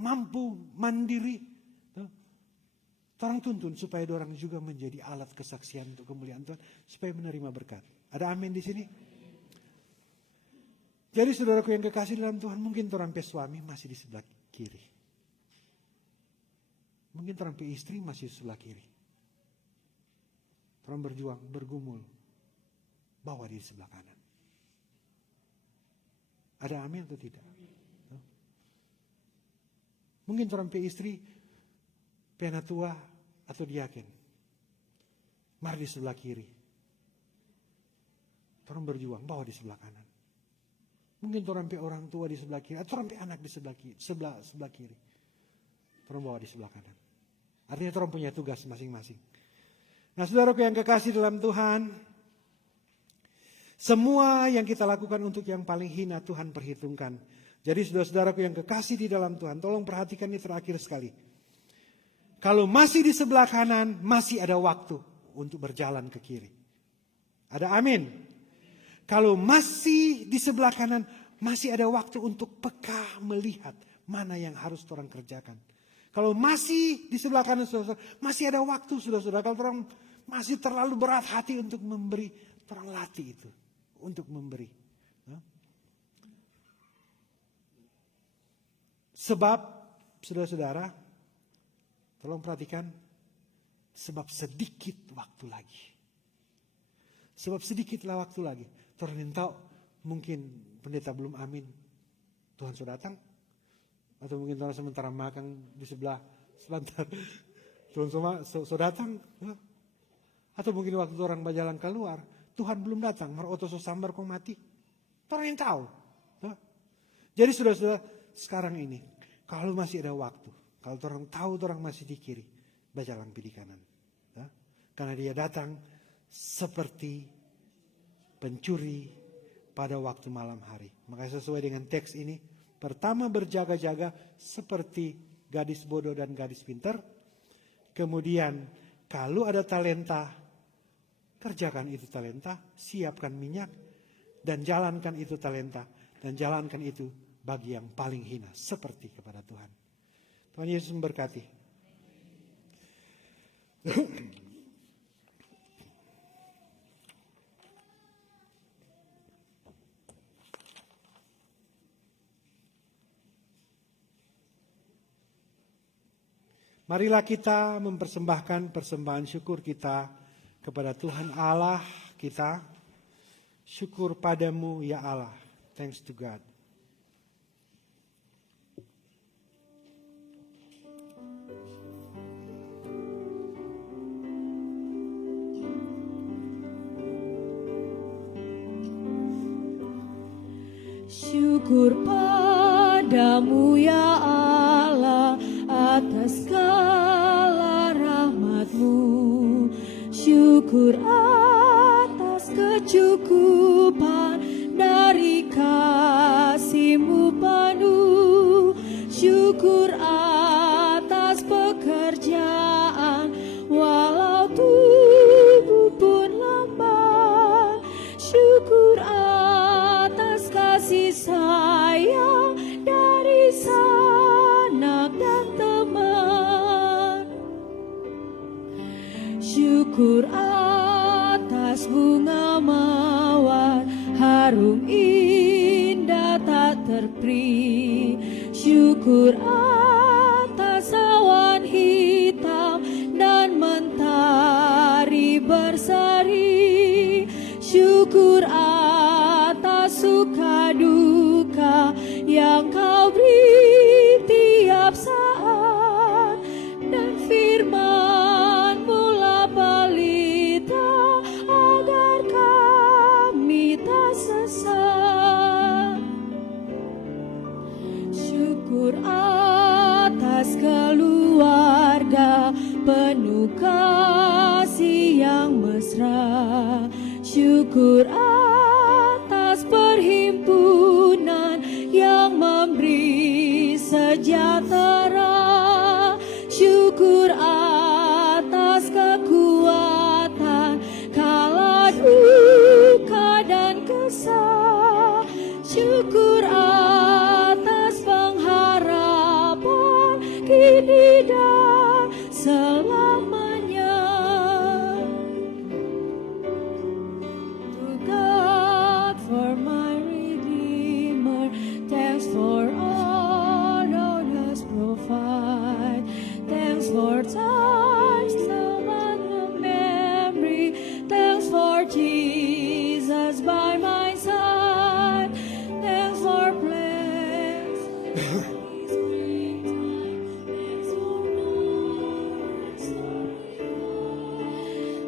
mampu mandiri, orang tuntun supaya orang juga menjadi alat kesaksian untuk kemuliaan Tuhan, supaya menerima berkat. Ada amin di sini? Jadi saudaraku yang kekasih dalam Tuhan, mungkin orang suami masih di sebelah kiri. Mungkin orang istri masih di sebelah kiri. Orang berjuang, bergumul, bawa di sebelah kanan. Ada amin atau tidak? Mungkin orang istri, penatua atau diaken. Mari di sebelah kiri. Orang berjuang, bawa di sebelah kanan. Mungkin orang tua di sebelah kiri, atau orang anak di sebelah kiri. Orang bawa di sebelah kanan. Artinya orang punya tugas masing-masing. Nah saudaraku yang kekasih dalam Tuhan, semua yang kita lakukan untuk yang paling hina Tuhan perhitungkan. Jadi saudara-saudaraku yang kekasih di dalam Tuhan, tolong perhatikan ini terakhir sekali. Kalau masih di sebelah kanan, masih ada waktu untuk berjalan ke kiri. Ada amin. Kalau masih di sebelah kanan, masih ada waktu untuk peka melihat mana yang harus orang kerjakan. Kalau masih di sebelah kanan, saudara, masih ada waktu, saudara-saudara. Kalau orang masih terlalu berat hati untuk memberi, orang latih itu untuk memberi. Sebab, saudara-saudara, tolong perhatikan, sebab sedikit waktu lagi. Sebab sedikitlah waktu lagi. Tuhan tahu, mungkin pendeta belum amin, Tuhan sudah datang. Atau mungkin Tuhan sementara makan di sebelah, sebentar, Tuhan sudah datang. Atau mungkin waktu orang berjalan keluar, Tuhan belum datang, maroto sambar kong mati. Tuhan yang tahu. Jadi saudara-saudara, sekarang ini, kalau masih ada waktu, kalau orang tahu orang masih di kiri, berjalan di kanan. Karena dia datang seperti pencuri pada waktu malam hari. Maka sesuai dengan teks ini, pertama berjaga-jaga seperti gadis bodoh dan gadis pintar. Kemudian kalau ada talenta, kerjakan itu talenta, siapkan minyak, dan jalankan itu talenta, dan jalankan itu bagi yang paling hina, seperti kepada Tuhan. Tuhan Yesus memberkati. Marilah kita mempersembahkan persembahan syukur kita kepada Tuhan Allah kita. Syukur padamu ya Allah. Thanks to God. Syukur padamu ya Allah atas segala rahmat-Mu. Syukur atas kecukupan dari kasih-Mu penuh. Syukur atas pekerjaan walau tubuh pun lambat. Syukur atas kasih sayang dari sanak dan teman. Syukur atas bunga mawar harum ini. Syukur atas awan hitam dan mentari berseri. Syukur atas suka duka yang kau beri tiap saat. Dan firman-Mu lah pelita agar kami tak sesat. Syukur atas keluarga penuh kasih yang mesra. Syukur atas perhimpunan yang memberi sejahtera. Syukur atas kekuatan kala duka dan kesal. Syukur atas pengharapan kini dan selamanya. To God for my Redeemer, thanks for all thou dost provide. Thanks for times of memory. Thanks for Jesus by my side. Thanks for plans.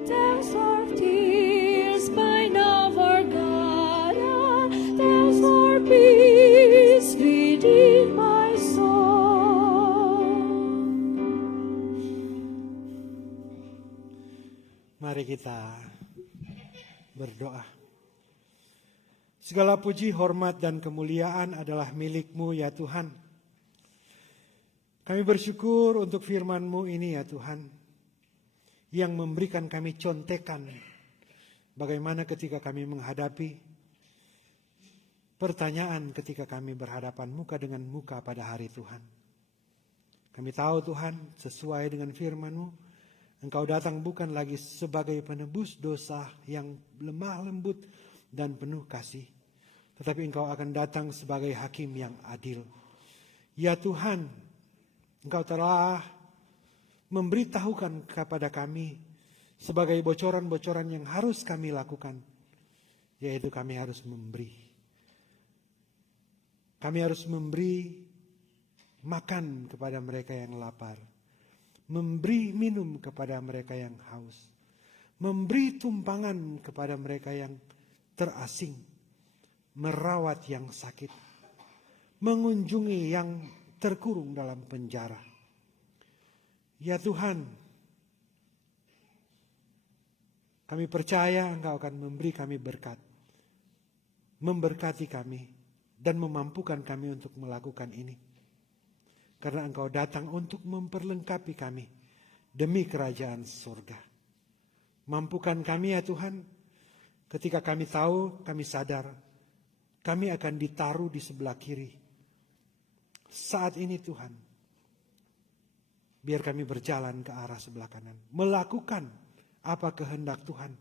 Thanks for tears by now forgotten. Thanks for peace within my soul. Mari kita berdoa. Segala puji, hormat, dan kemuliaan adalah milik-Mu ya Tuhan. Kami bersyukur untuk firman-Mu ini ya Tuhan, yang memberikan kami contekan bagaimana ketika kami menghadapi pertanyaan ketika kami berhadapan muka dengan muka pada hari Tuhan. Kami tahu Tuhan, sesuai dengan firman-Mu, Engkau datang bukan lagi sebagai penebus dosa yang lemah lembut dan penuh kasih, tetapi Engkau akan datang sebagai hakim yang adil. Ya Tuhan, Engkau telah memberitahukan kepada kami sebagai bocoran-bocoran yang harus kami lakukan, yaitu kami harus memberi. Kami harus memberi makan kepada mereka yang lapar, memberi minum kepada mereka yang haus, memberi tumpangan kepada mereka yang terasing, merawat yang sakit, mengunjungi yang terkurung dalam penjara. Ya Tuhan, kami percaya Engkau akan memberi kami berkat, memberkati kami, dan memampukan kami untuk melakukan ini. Karena Engkau datang untuk memperlengkapi kami demi kerajaan surga. Mampukan kami ya Tuhan, ketika kami tahu, kami sadar, kami akan ditaruh di sebelah kiri. Saat ini Tuhan, biar kami berjalan ke arah sebelah kanan, melakukan apa kehendak Tuhan,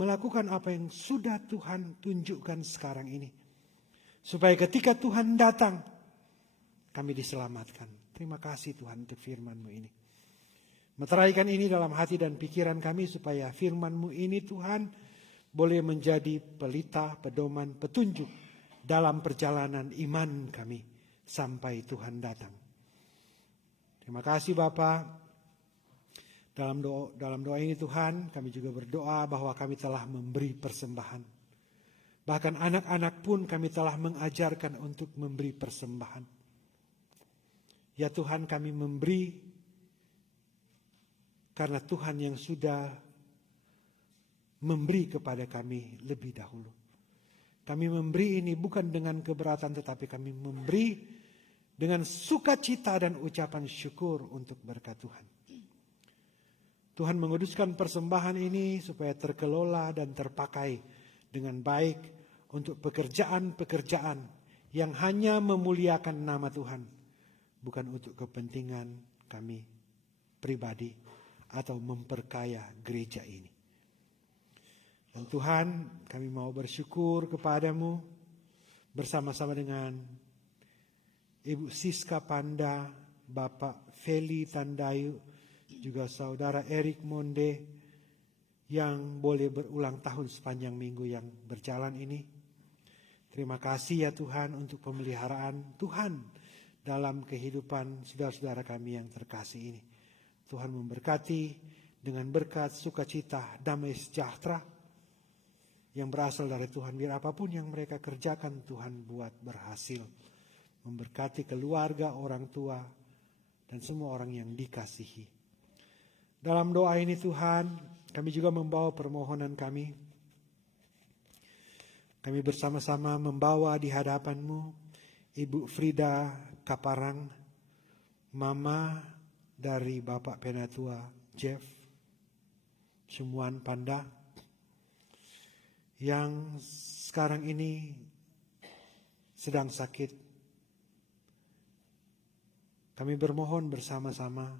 melakukan apa yang sudah Tuhan tunjukkan sekarang ini, supaya ketika Tuhan datang, kami diselamatkan. Terima kasih Tuhan untuk firman-Mu ini. Meteraikan ini dalam hati dan pikiran kami, supaya firman-Mu ini Tuhan boleh menjadi pelita, pedoman, petunjuk dalam perjalanan iman kami sampai Tuhan datang. Terima kasih Bapa. Dalam doa ini Tuhan, kami juga berdoa bahwa kami telah memberi persembahan. Bahkan anak-anak pun kami telah mengajarkan untuk memberi persembahan. Ya Tuhan, kami memberi karena Tuhan yang sudah memberi kepada kami lebih dahulu. Kami memberi ini bukan dengan keberatan, tetapi kami memberi dengan sukacita dan ucapan syukur untuk berkat Tuhan. Tuhan menguduskan persembahan ini supaya terkelola dan terpakai dengan baik untuk pekerjaan-pekerjaan yang hanya memuliakan nama Tuhan, bukan untuk kepentingan kami pribadi atau memperkaya gereja ini. Dan Tuhan, kami mau bersyukur kepadamu bersama-sama dengan Ibu Siska Panda, Bapak Feli Tandayu, juga Saudara Erik Monde yang boleh berulang tahun sepanjang minggu yang berjalan ini. Terima kasih ya Tuhan untuk pemeliharaan Tuhan dalam kehidupan saudara-saudara kami yang terkasih ini. Tuhan memberkati dengan berkat sukacita, damai sejahtera yang berasal dari Tuhan. Biar apapun yang mereka kerjakan Tuhan buat berhasil. Memberkati keluarga, orang tua, dan semua orang yang dikasihi. Dalam doa ini Tuhan, kami juga membawa permohonan kami. Kami bersama-sama membawa di hadapan-Mu Ibu Frida Kaparang, Mama dari Bapak Penatua Jeff Sumuan Panda, yang sekarang ini sedang sakit. Kami bermohon bersama-sama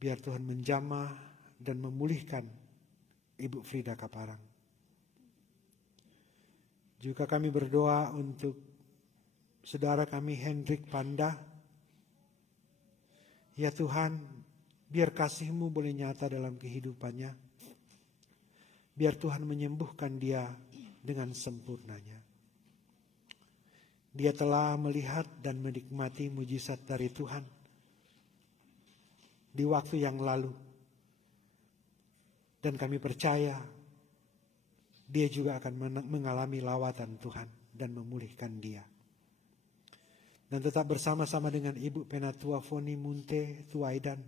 biar Tuhan menjamah dan memulihkan Ibu Frida Kaparang. Juga kami berdoa untuk saudara kami Hendrik Panda. Ya Tuhan, biar kasih-Mu boleh nyata dalam kehidupannya. Biar Tuhan menyembuhkan dia dengan sempurnanya. Dia telah melihat dan menikmati mujizat dari Tuhan di waktu yang lalu. Dan kami percaya dia juga akan mengalami lawatan Tuhan dan memulihkan dia. Dan tetap bersama-sama dengan Ibu Penatua Foni Munte Tuaidan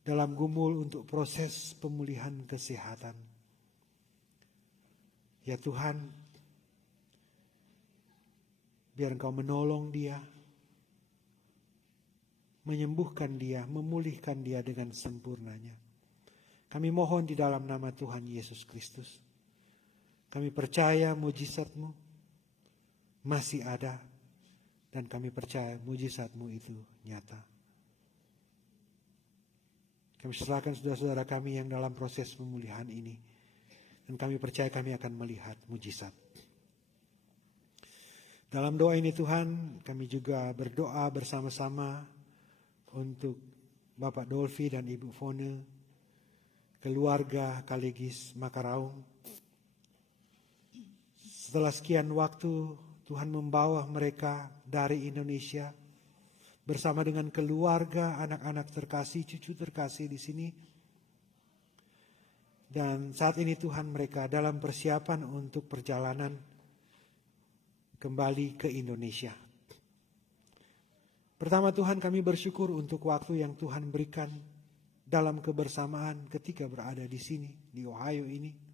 dalam gumul untuk proses pemulihan kesehatan. Ya Tuhan, biar Engkau menolong dia, menyembuhkan dia, memulihkan dia dengan sempurnanya. Kami mohon di dalam nama Tuhan Yesus Kristus. Kami percaya mujizat-Mu masih ada, dan kami percaya mujizat-Mu itu nyata. Kami serahkan saudara-saudara kami yang dalam proses pemulihan ini, dan kami percaya kami akan melihat mujizat. Dalam doa ini Tuhan, kami juga berdoa bersama-sama untuk Bapak Dolfi dan Ibu Fone, keluarga Kaligis Makaraung. Setelah sekian waktu Tuhan membawa mereka dari Indonesia bersama dengan keluarga, anak-anak terkasih, cucu terkasih di sini. Dan saat ini Tuhan mereka dalam persiapan untuk perjalanan kembali ke Indonesia. Pertama Tuhan, kami bersyukur untuk waktu yang Tuhan berikan dalam kebersamaan ketika berada di sini, di Ohio ini.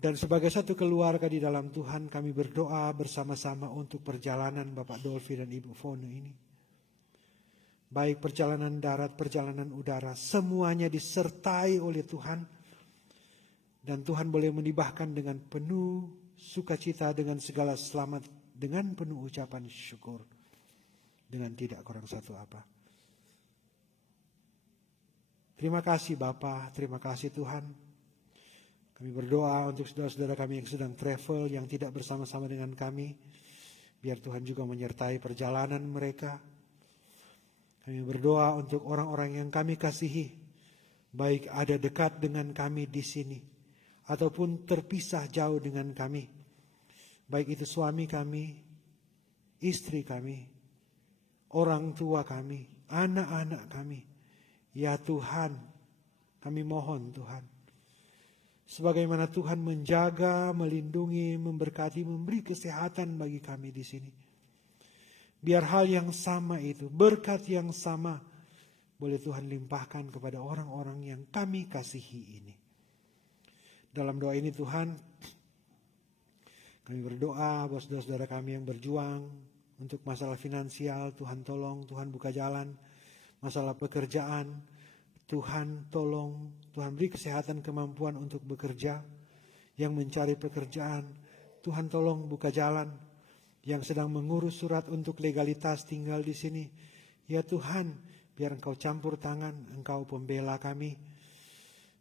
Dan sebagai satu keluarga di dalam Tuhan, kami berdoa bersama-sama untuk perjalanan Bapak Dolfi dan Ibu Fone ini. Baik perjalanan darat, perjalanan udara, semuanya disertai oleh Tuhan. Dan Tuhan boleh menibahkan dengan penuh sukacita, dengan segala selamat, dengan penuh ucapan syukur. Dengan tidak kurang satu apa. Terima kasih Bapa, terima kasih Tuhan. Kami berdoa untuk saudara-saudara kami yang sedang travel, yang tidak bersama-sama dengan kami. Biar Tuhan juga menyertai perjalanan mereka. Kami berdoa untuk orang-orang yang kami kasihi. Baik ada dekat dengan kami di sini, ataupun terpisah jauh dengan kami. Baik itu suami kami, istri kami, orang tua kami, anak-anak kami. Ya Tuhan, kami mohon Tuhan. Sebagaimana Tuhan menjaga, melindungi, memberkati, memberi kesehatan bagi kami di sini. Biar hal yang sama itu, berkat yang sama, boleh Tuhan limpahkan kepada orang-orang yang kami kasihi ini. Dalam doa ini Tuhan, kami berdoa buat saudara-saudara kami yang berjuang untuk masalah finansial, Tuhan tolong, Tuhan buka jalan, masalah pekerjaan, Tuhan tolong, Tuhan beri kesehatan, kemampuan untuk bekerja. Yang mencari pekerjaan, Tuhan tolong buka jalan. Yang sedang mengurus surat untuk legalitas tinggal di sini, ya Tuhan, biar Engkau campur tangan, Engkau pembela kami.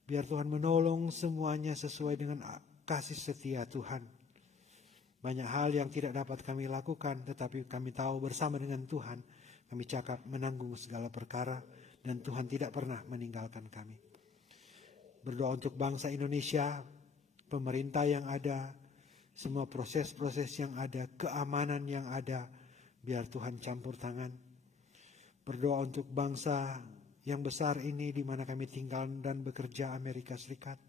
Biar Tuhan menolong semuanya sesuai dengan kasih setia Tuhan. Banyak hal yang tidak dapat kami lakukan, tetapi kami tahu bersama dengan Tuhan, kami cakap menanggung segala perkara, dan Tuhan tidak pernah meninggalkan kami. Berdoa untuk bangsa Indonesia, pemerintah yang ada, semua proses-proses yang ada, keamanan yang ada, biar Tuhan campur tangan. Berdoa untuk bangsa yang besar ini di mana kami tinggal dan bekerja, Amerika Serikat,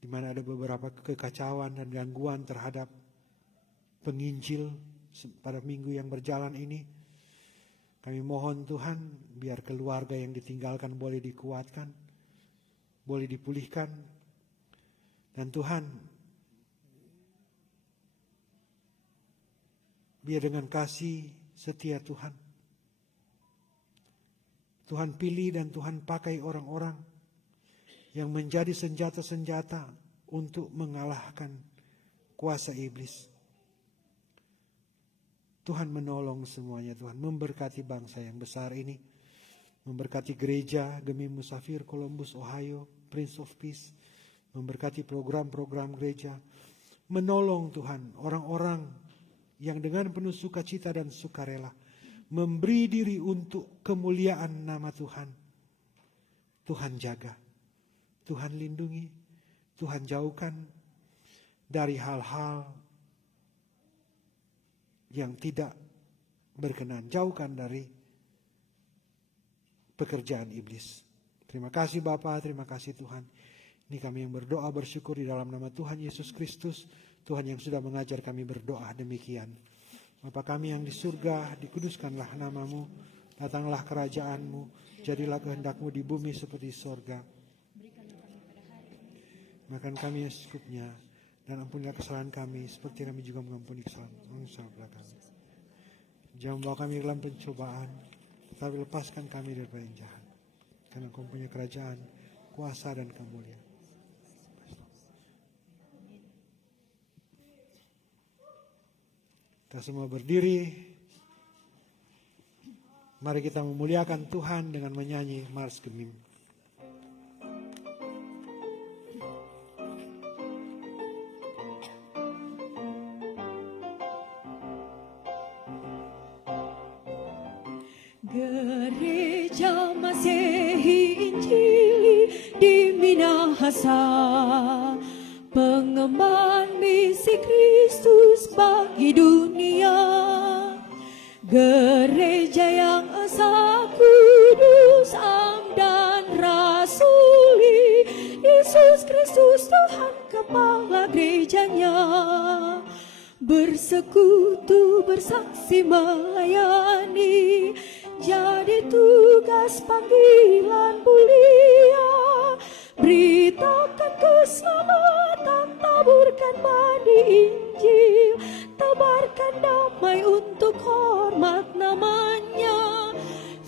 di mana ada beberapa kekacauan dan gangguan terhadap penginjil pada minggu yang berjalan ini. Kami mohon Tuhan, biar keluarga yang ditinggalkan boleh dikuatkan, boleh dipulihkan. Dan Tuhan, biar dengan kasih setia Tuhan pilih dan Tuhan pakai orang-orang yang menjadi senjata-senjata untuk mengalahkan kuasa iblis. Tuhan menolong semuanya, Tuhan memberkati bangsa yang besar ini, memberkati gereja Gemi Musafir Columbus, Ohio, Prince of Peace, memberkati program-program gereja, menolong Tuhan orang-orang yang dengan penuh sukacita dan sukarela memberi diri untuk kemuliaan nama Tuhan. Tuhan jaga, Tuhan lindungi, Tuhan jauhkan dari hal-hal yang tidak berkenan. Jauhkan dari pekerjaan iblis. Terima kasih Bapa, terima kasih Tuhan. Ini kami yang berdoa bersyukur di dalam nama Tuhan Yesus Kristus. Tuhan yang sudah mengajar kami berdoa demikian. Bapa kami yang di surga, dikuduskanlah namamu, datanglah kerajaanmu, jadilah kehendakmu di bumi seperti di sorga. Makan kami yang secukupnya, dan ampunilah kesalahan kami, seperti kami juga mengampuni kesalahan kami. Jangan bawa kami dalam pencobaan, tetapi lepaskan kami daripada yang jahat. Karena Kau punya kerajaan, kuasa dan kemuliaan. Kita semua berdiri. Mari kita memuliakan Tuhan dengan menyanyi Mars Gemim. Gereja Masehi Injili di Minahasa, pengemban misi Kristus bagi dunia. Gereja yang esa, kudus, am dan rasuli, Yesus Kristus Tuhan kepala gerejanya. Bersekutu, bersaksi, melayani, jadi tugas panggilan mulia. Beritakan keselamatan, taburkan benih Injil, tebarkan damai untuk hormat namanya.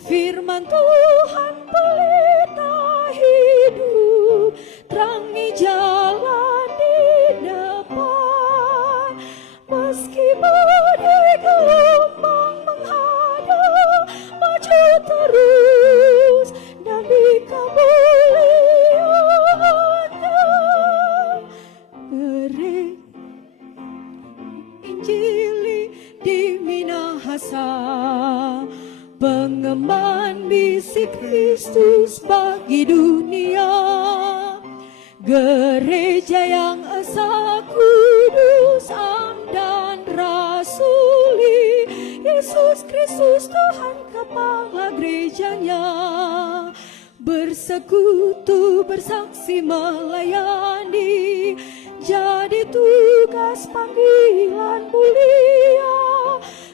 Firman Tuhan pelita hidup, terangi jalan di depan. Meski badai gelombang menghadang, maju terus demi kemuliaan-Nya. Injili di Minahasa, pengemban misi Kristus bagi dunia. Gereja yang esa, kudus, am dan rasuli, Yesus Kristus Tuhan kepala gerejanya. Bersekutu, bersaksi, melayani, jadi tugas panggilan mulia.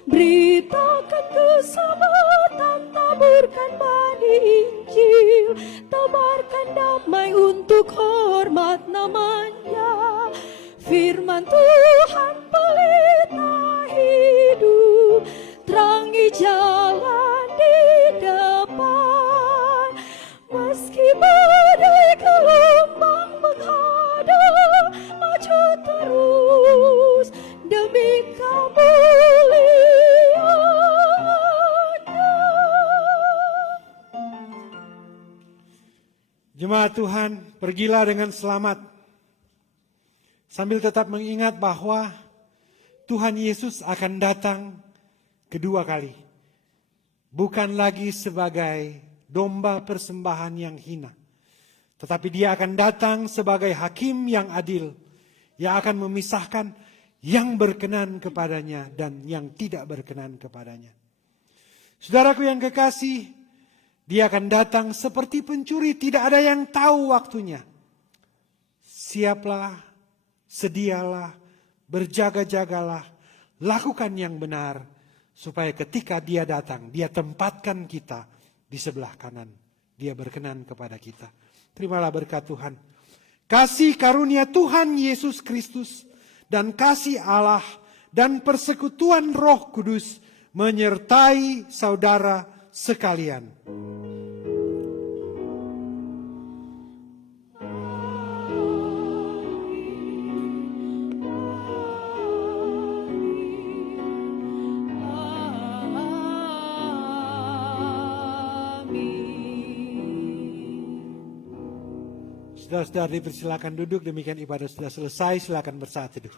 Beritakan keselamatan, taburkan benih Injil, tebarkan damai untuk hormat namanya. Firman Tuhan pelita hidup, terangi jalan di depan. Meski badai gelombang menghadang, maju terus demi kemuliaan-Nya. Jemaat Tuhan, pergilah dengan selamat. Sambil tetap mengingat bahwa Tuhan Yesus akan datang kedua kali. Bukan lagi sebagai domba persembahan yang hina. Tetapi dia akan datang sebagai hakim yang adil. Yang akan memisahkan yang berkenan kepadanya dan yang tidak berkenan kepadanya. Saudaraku yang kekasih, dia akan datang seperti pencuri, tidak ada yang tahu waktunya. Siaplah, sedialah, berjaga-jagalah, lakukan yang benar, supaya ketika dia datang, dia tempatkan kita di sebelah kanan. Dia berkenan kepada kita. Terimalah berkat Tuhan. Kasih karunia Tuhan Yesus Kristus dan kasih Allah dan persekutuan Roh Kudus menyertai saudara sekalian. Saudara-saudara dipersilakan duduk, demikian ibadah sudah selesai, silakan bersaat teduh.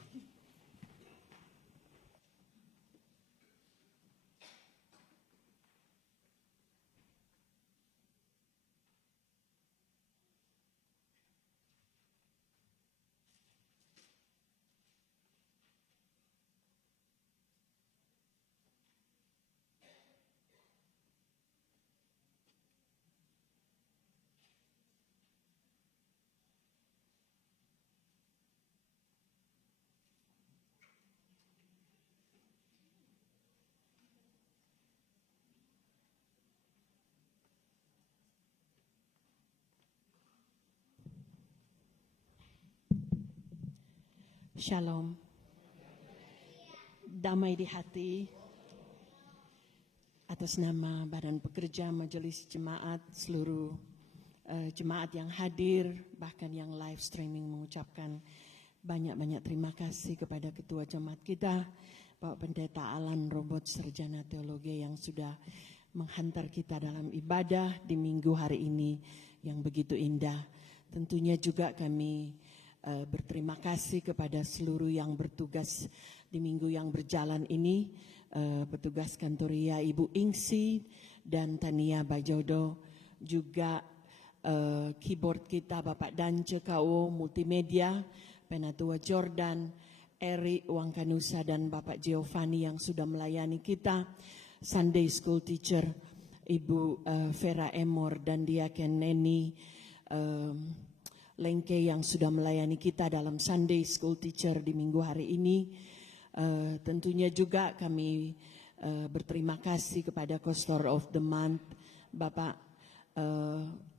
Shalom. Damai di hati. Atas nama Badan Pekerja Majelis Jemaat, seluruh jemaat yang hadir, bahkan yang live streaming, mengucapkan banyak-banyak terima kasih kepada Ketua Jemaat kita, Bapak Pendeta Alan Robot, Sarjana Teologi, yang sudah menghantar kita dalam ibadah di minggu hari ini yang begitu indah. Tentunya juga kami berterima kasih kepada seluruh yang bertugas di minggu yang berjalan ini, petugas kantoria Ibu Ingsi dan Tania Bajodo, juga keyboard kita Bapak Dance KO Multimedia, Penatua Jordan, Eri Wangkanusa dan Bapak Giovanni yang sudah melayani kita, Sunday School Teacher Ibu Vera Emor dan Diaken Neni Lengke yang sudah melayani kita dalam Sunday School Teacher di minggu hari ini. Tentunya juga kami berterima kasih kepada Pastor of the Month Bapak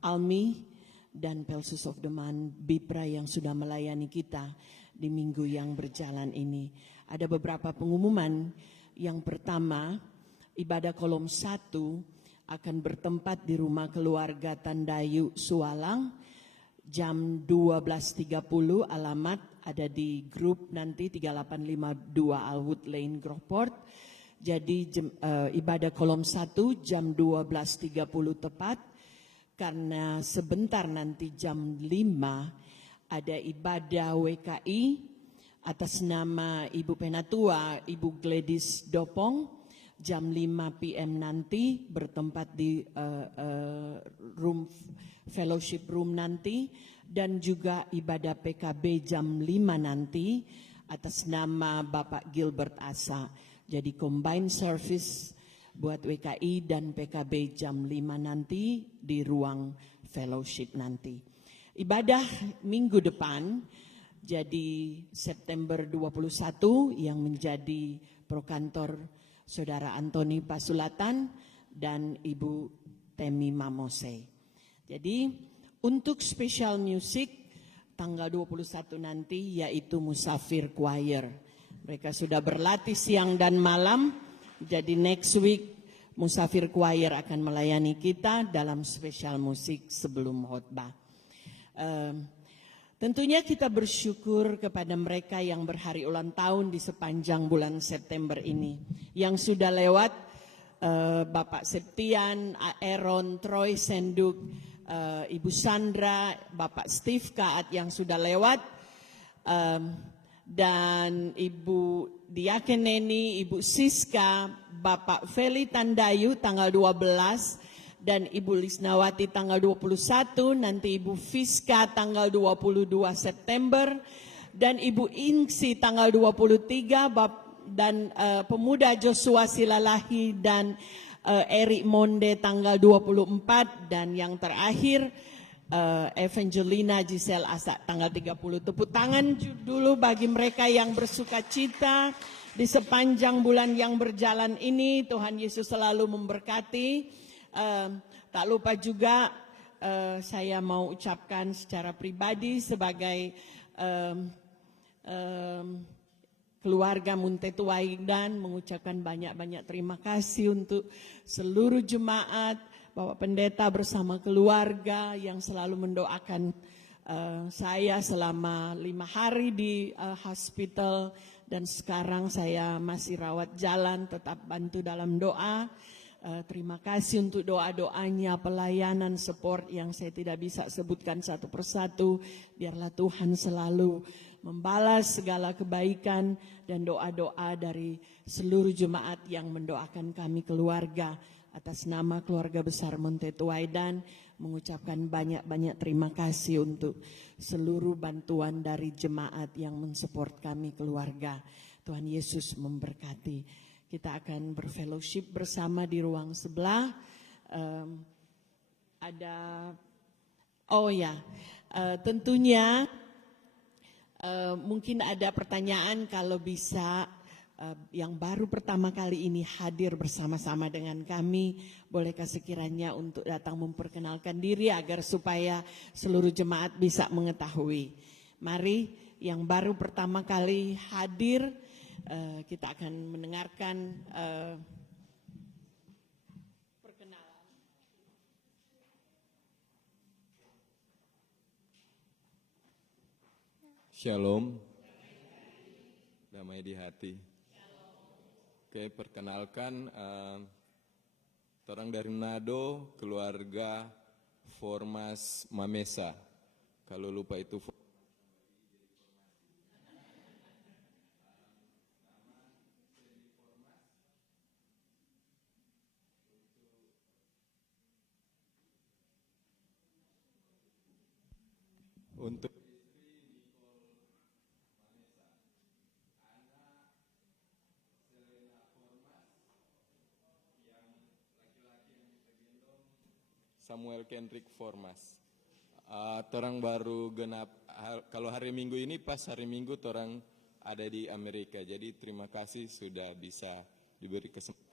Almi dan Pelsus of the Month Bipra yang sudah melayani kita di minggu yang berjalan ini. Ada beberapa pengumuman. Yang pertama, ibadah kolom 1 akan bertempat di rumah keluarga Tandayu Sualang jam 12.30, alamat ada di grup nanti 3852 Alwood Lane Groveport. Jadi ibadah kolom 1 jam 12.30 tepat, karena sebentar nanti jam 5 ada ibadah WKI atas nama Ibu Penatua Ibu Gladys Dopong jam 5 PM nanti, bertempat di room fellowship room nanti, dan juga ibadah PKB jam 5 nanti atas nama Bapak Gilbert Asa. Jadi combined service buat WKI dan PKB jam 5 nanti di ruang fellowship nanti. Ibadah minggu depan jadi September 21 yang menjadi prokantor Saudara Antoni Pasulatan dan Ibu Temi Mamose. Jadi untuk special music tanggal 21 nanti yaitu Musafir Choir. Mereka sudah berlatih siang dan malam, jadi next week Musafir Choir akan melayani kita dalam special musik sebelum khotbah. Tentunya kita bersyukur kepada mereka yang berhari ulang tahun di sepanjang bulan September ini. Yang sudah lewat, Bapak Septian, Aaron, Troy Senduk, Ibu Sandra, Bapak Steve Kaat yang sudah lewat, dan Ibu Diaken Neni, Ibu Siska, Bapak Feli Tandayu tanggal 12, dan Ibu Lisnawati tanggal 21, nanti Ibu Fiska tanggal 22 September, dan Ibu Ingsi tanggal 23, dan Pemuda Joshua Silalahi dan Erik Monde tanggal 24, dan yang terakhir Evangelina Giselle Asa tanggal 30. Tepuk tangan dulu bagi mereka yang bersuka cita di sepanjang bulan yang berjalan ini. Tuhan Yesus selalu memberkati. Tak lupa juga saya mau ucapkan secara pribadi sebagai keluarga Muntetuaidan mengucapkan banyak-banyak terima kasih untuk seluruh jemaat, Bapak Pendeta bersama keluarga yang selalu mendoakan saya selama 5 hari di hospital, dan sekarang saya masih rawat jalan, tetap bantu dalam doa. Terima kasih untuk doa-doanya, pelayanan, support yang saya tidak bisa sebutkan satu persatu. Biarlah Tuhan selalu membalas segala kebaikan dan doa-doa dari seluruh jemaat yang mendoakan kami keluarga. Atas nama keluarga besar Muntetuaidan mengucapkan banyak-banyak terima kasih untuk seluruh bantuan dari jemaat yang mensupport kami keluarga. Tuhan Yesus memberkati. Kita akan berfellowship bersama di ruang sebelah. Tentunya mungkin ada pertanyaan, kalau bisa yang baru pertama kali ini hadir bersama-sama dengan kami, bolehkah sekiranya untuk datang memperkenalkan diri agar supaya seluruh jemaat bisa mengetahui. Mari yang baru pertama kali hadir, kita akan mendengarkan perkenalan. Shalom, damai di hati. Oke, perkenalkan, orang dari Manado, keluarga Formas Mamesa. Kalau lupa itu untuk Samuel Kendrick Formas. Torang baru genap, kalau hari Minggu ini pas hari Minggu torang ada di Amerika. Jadi terima kasih sudah bisa diberi kesempatan.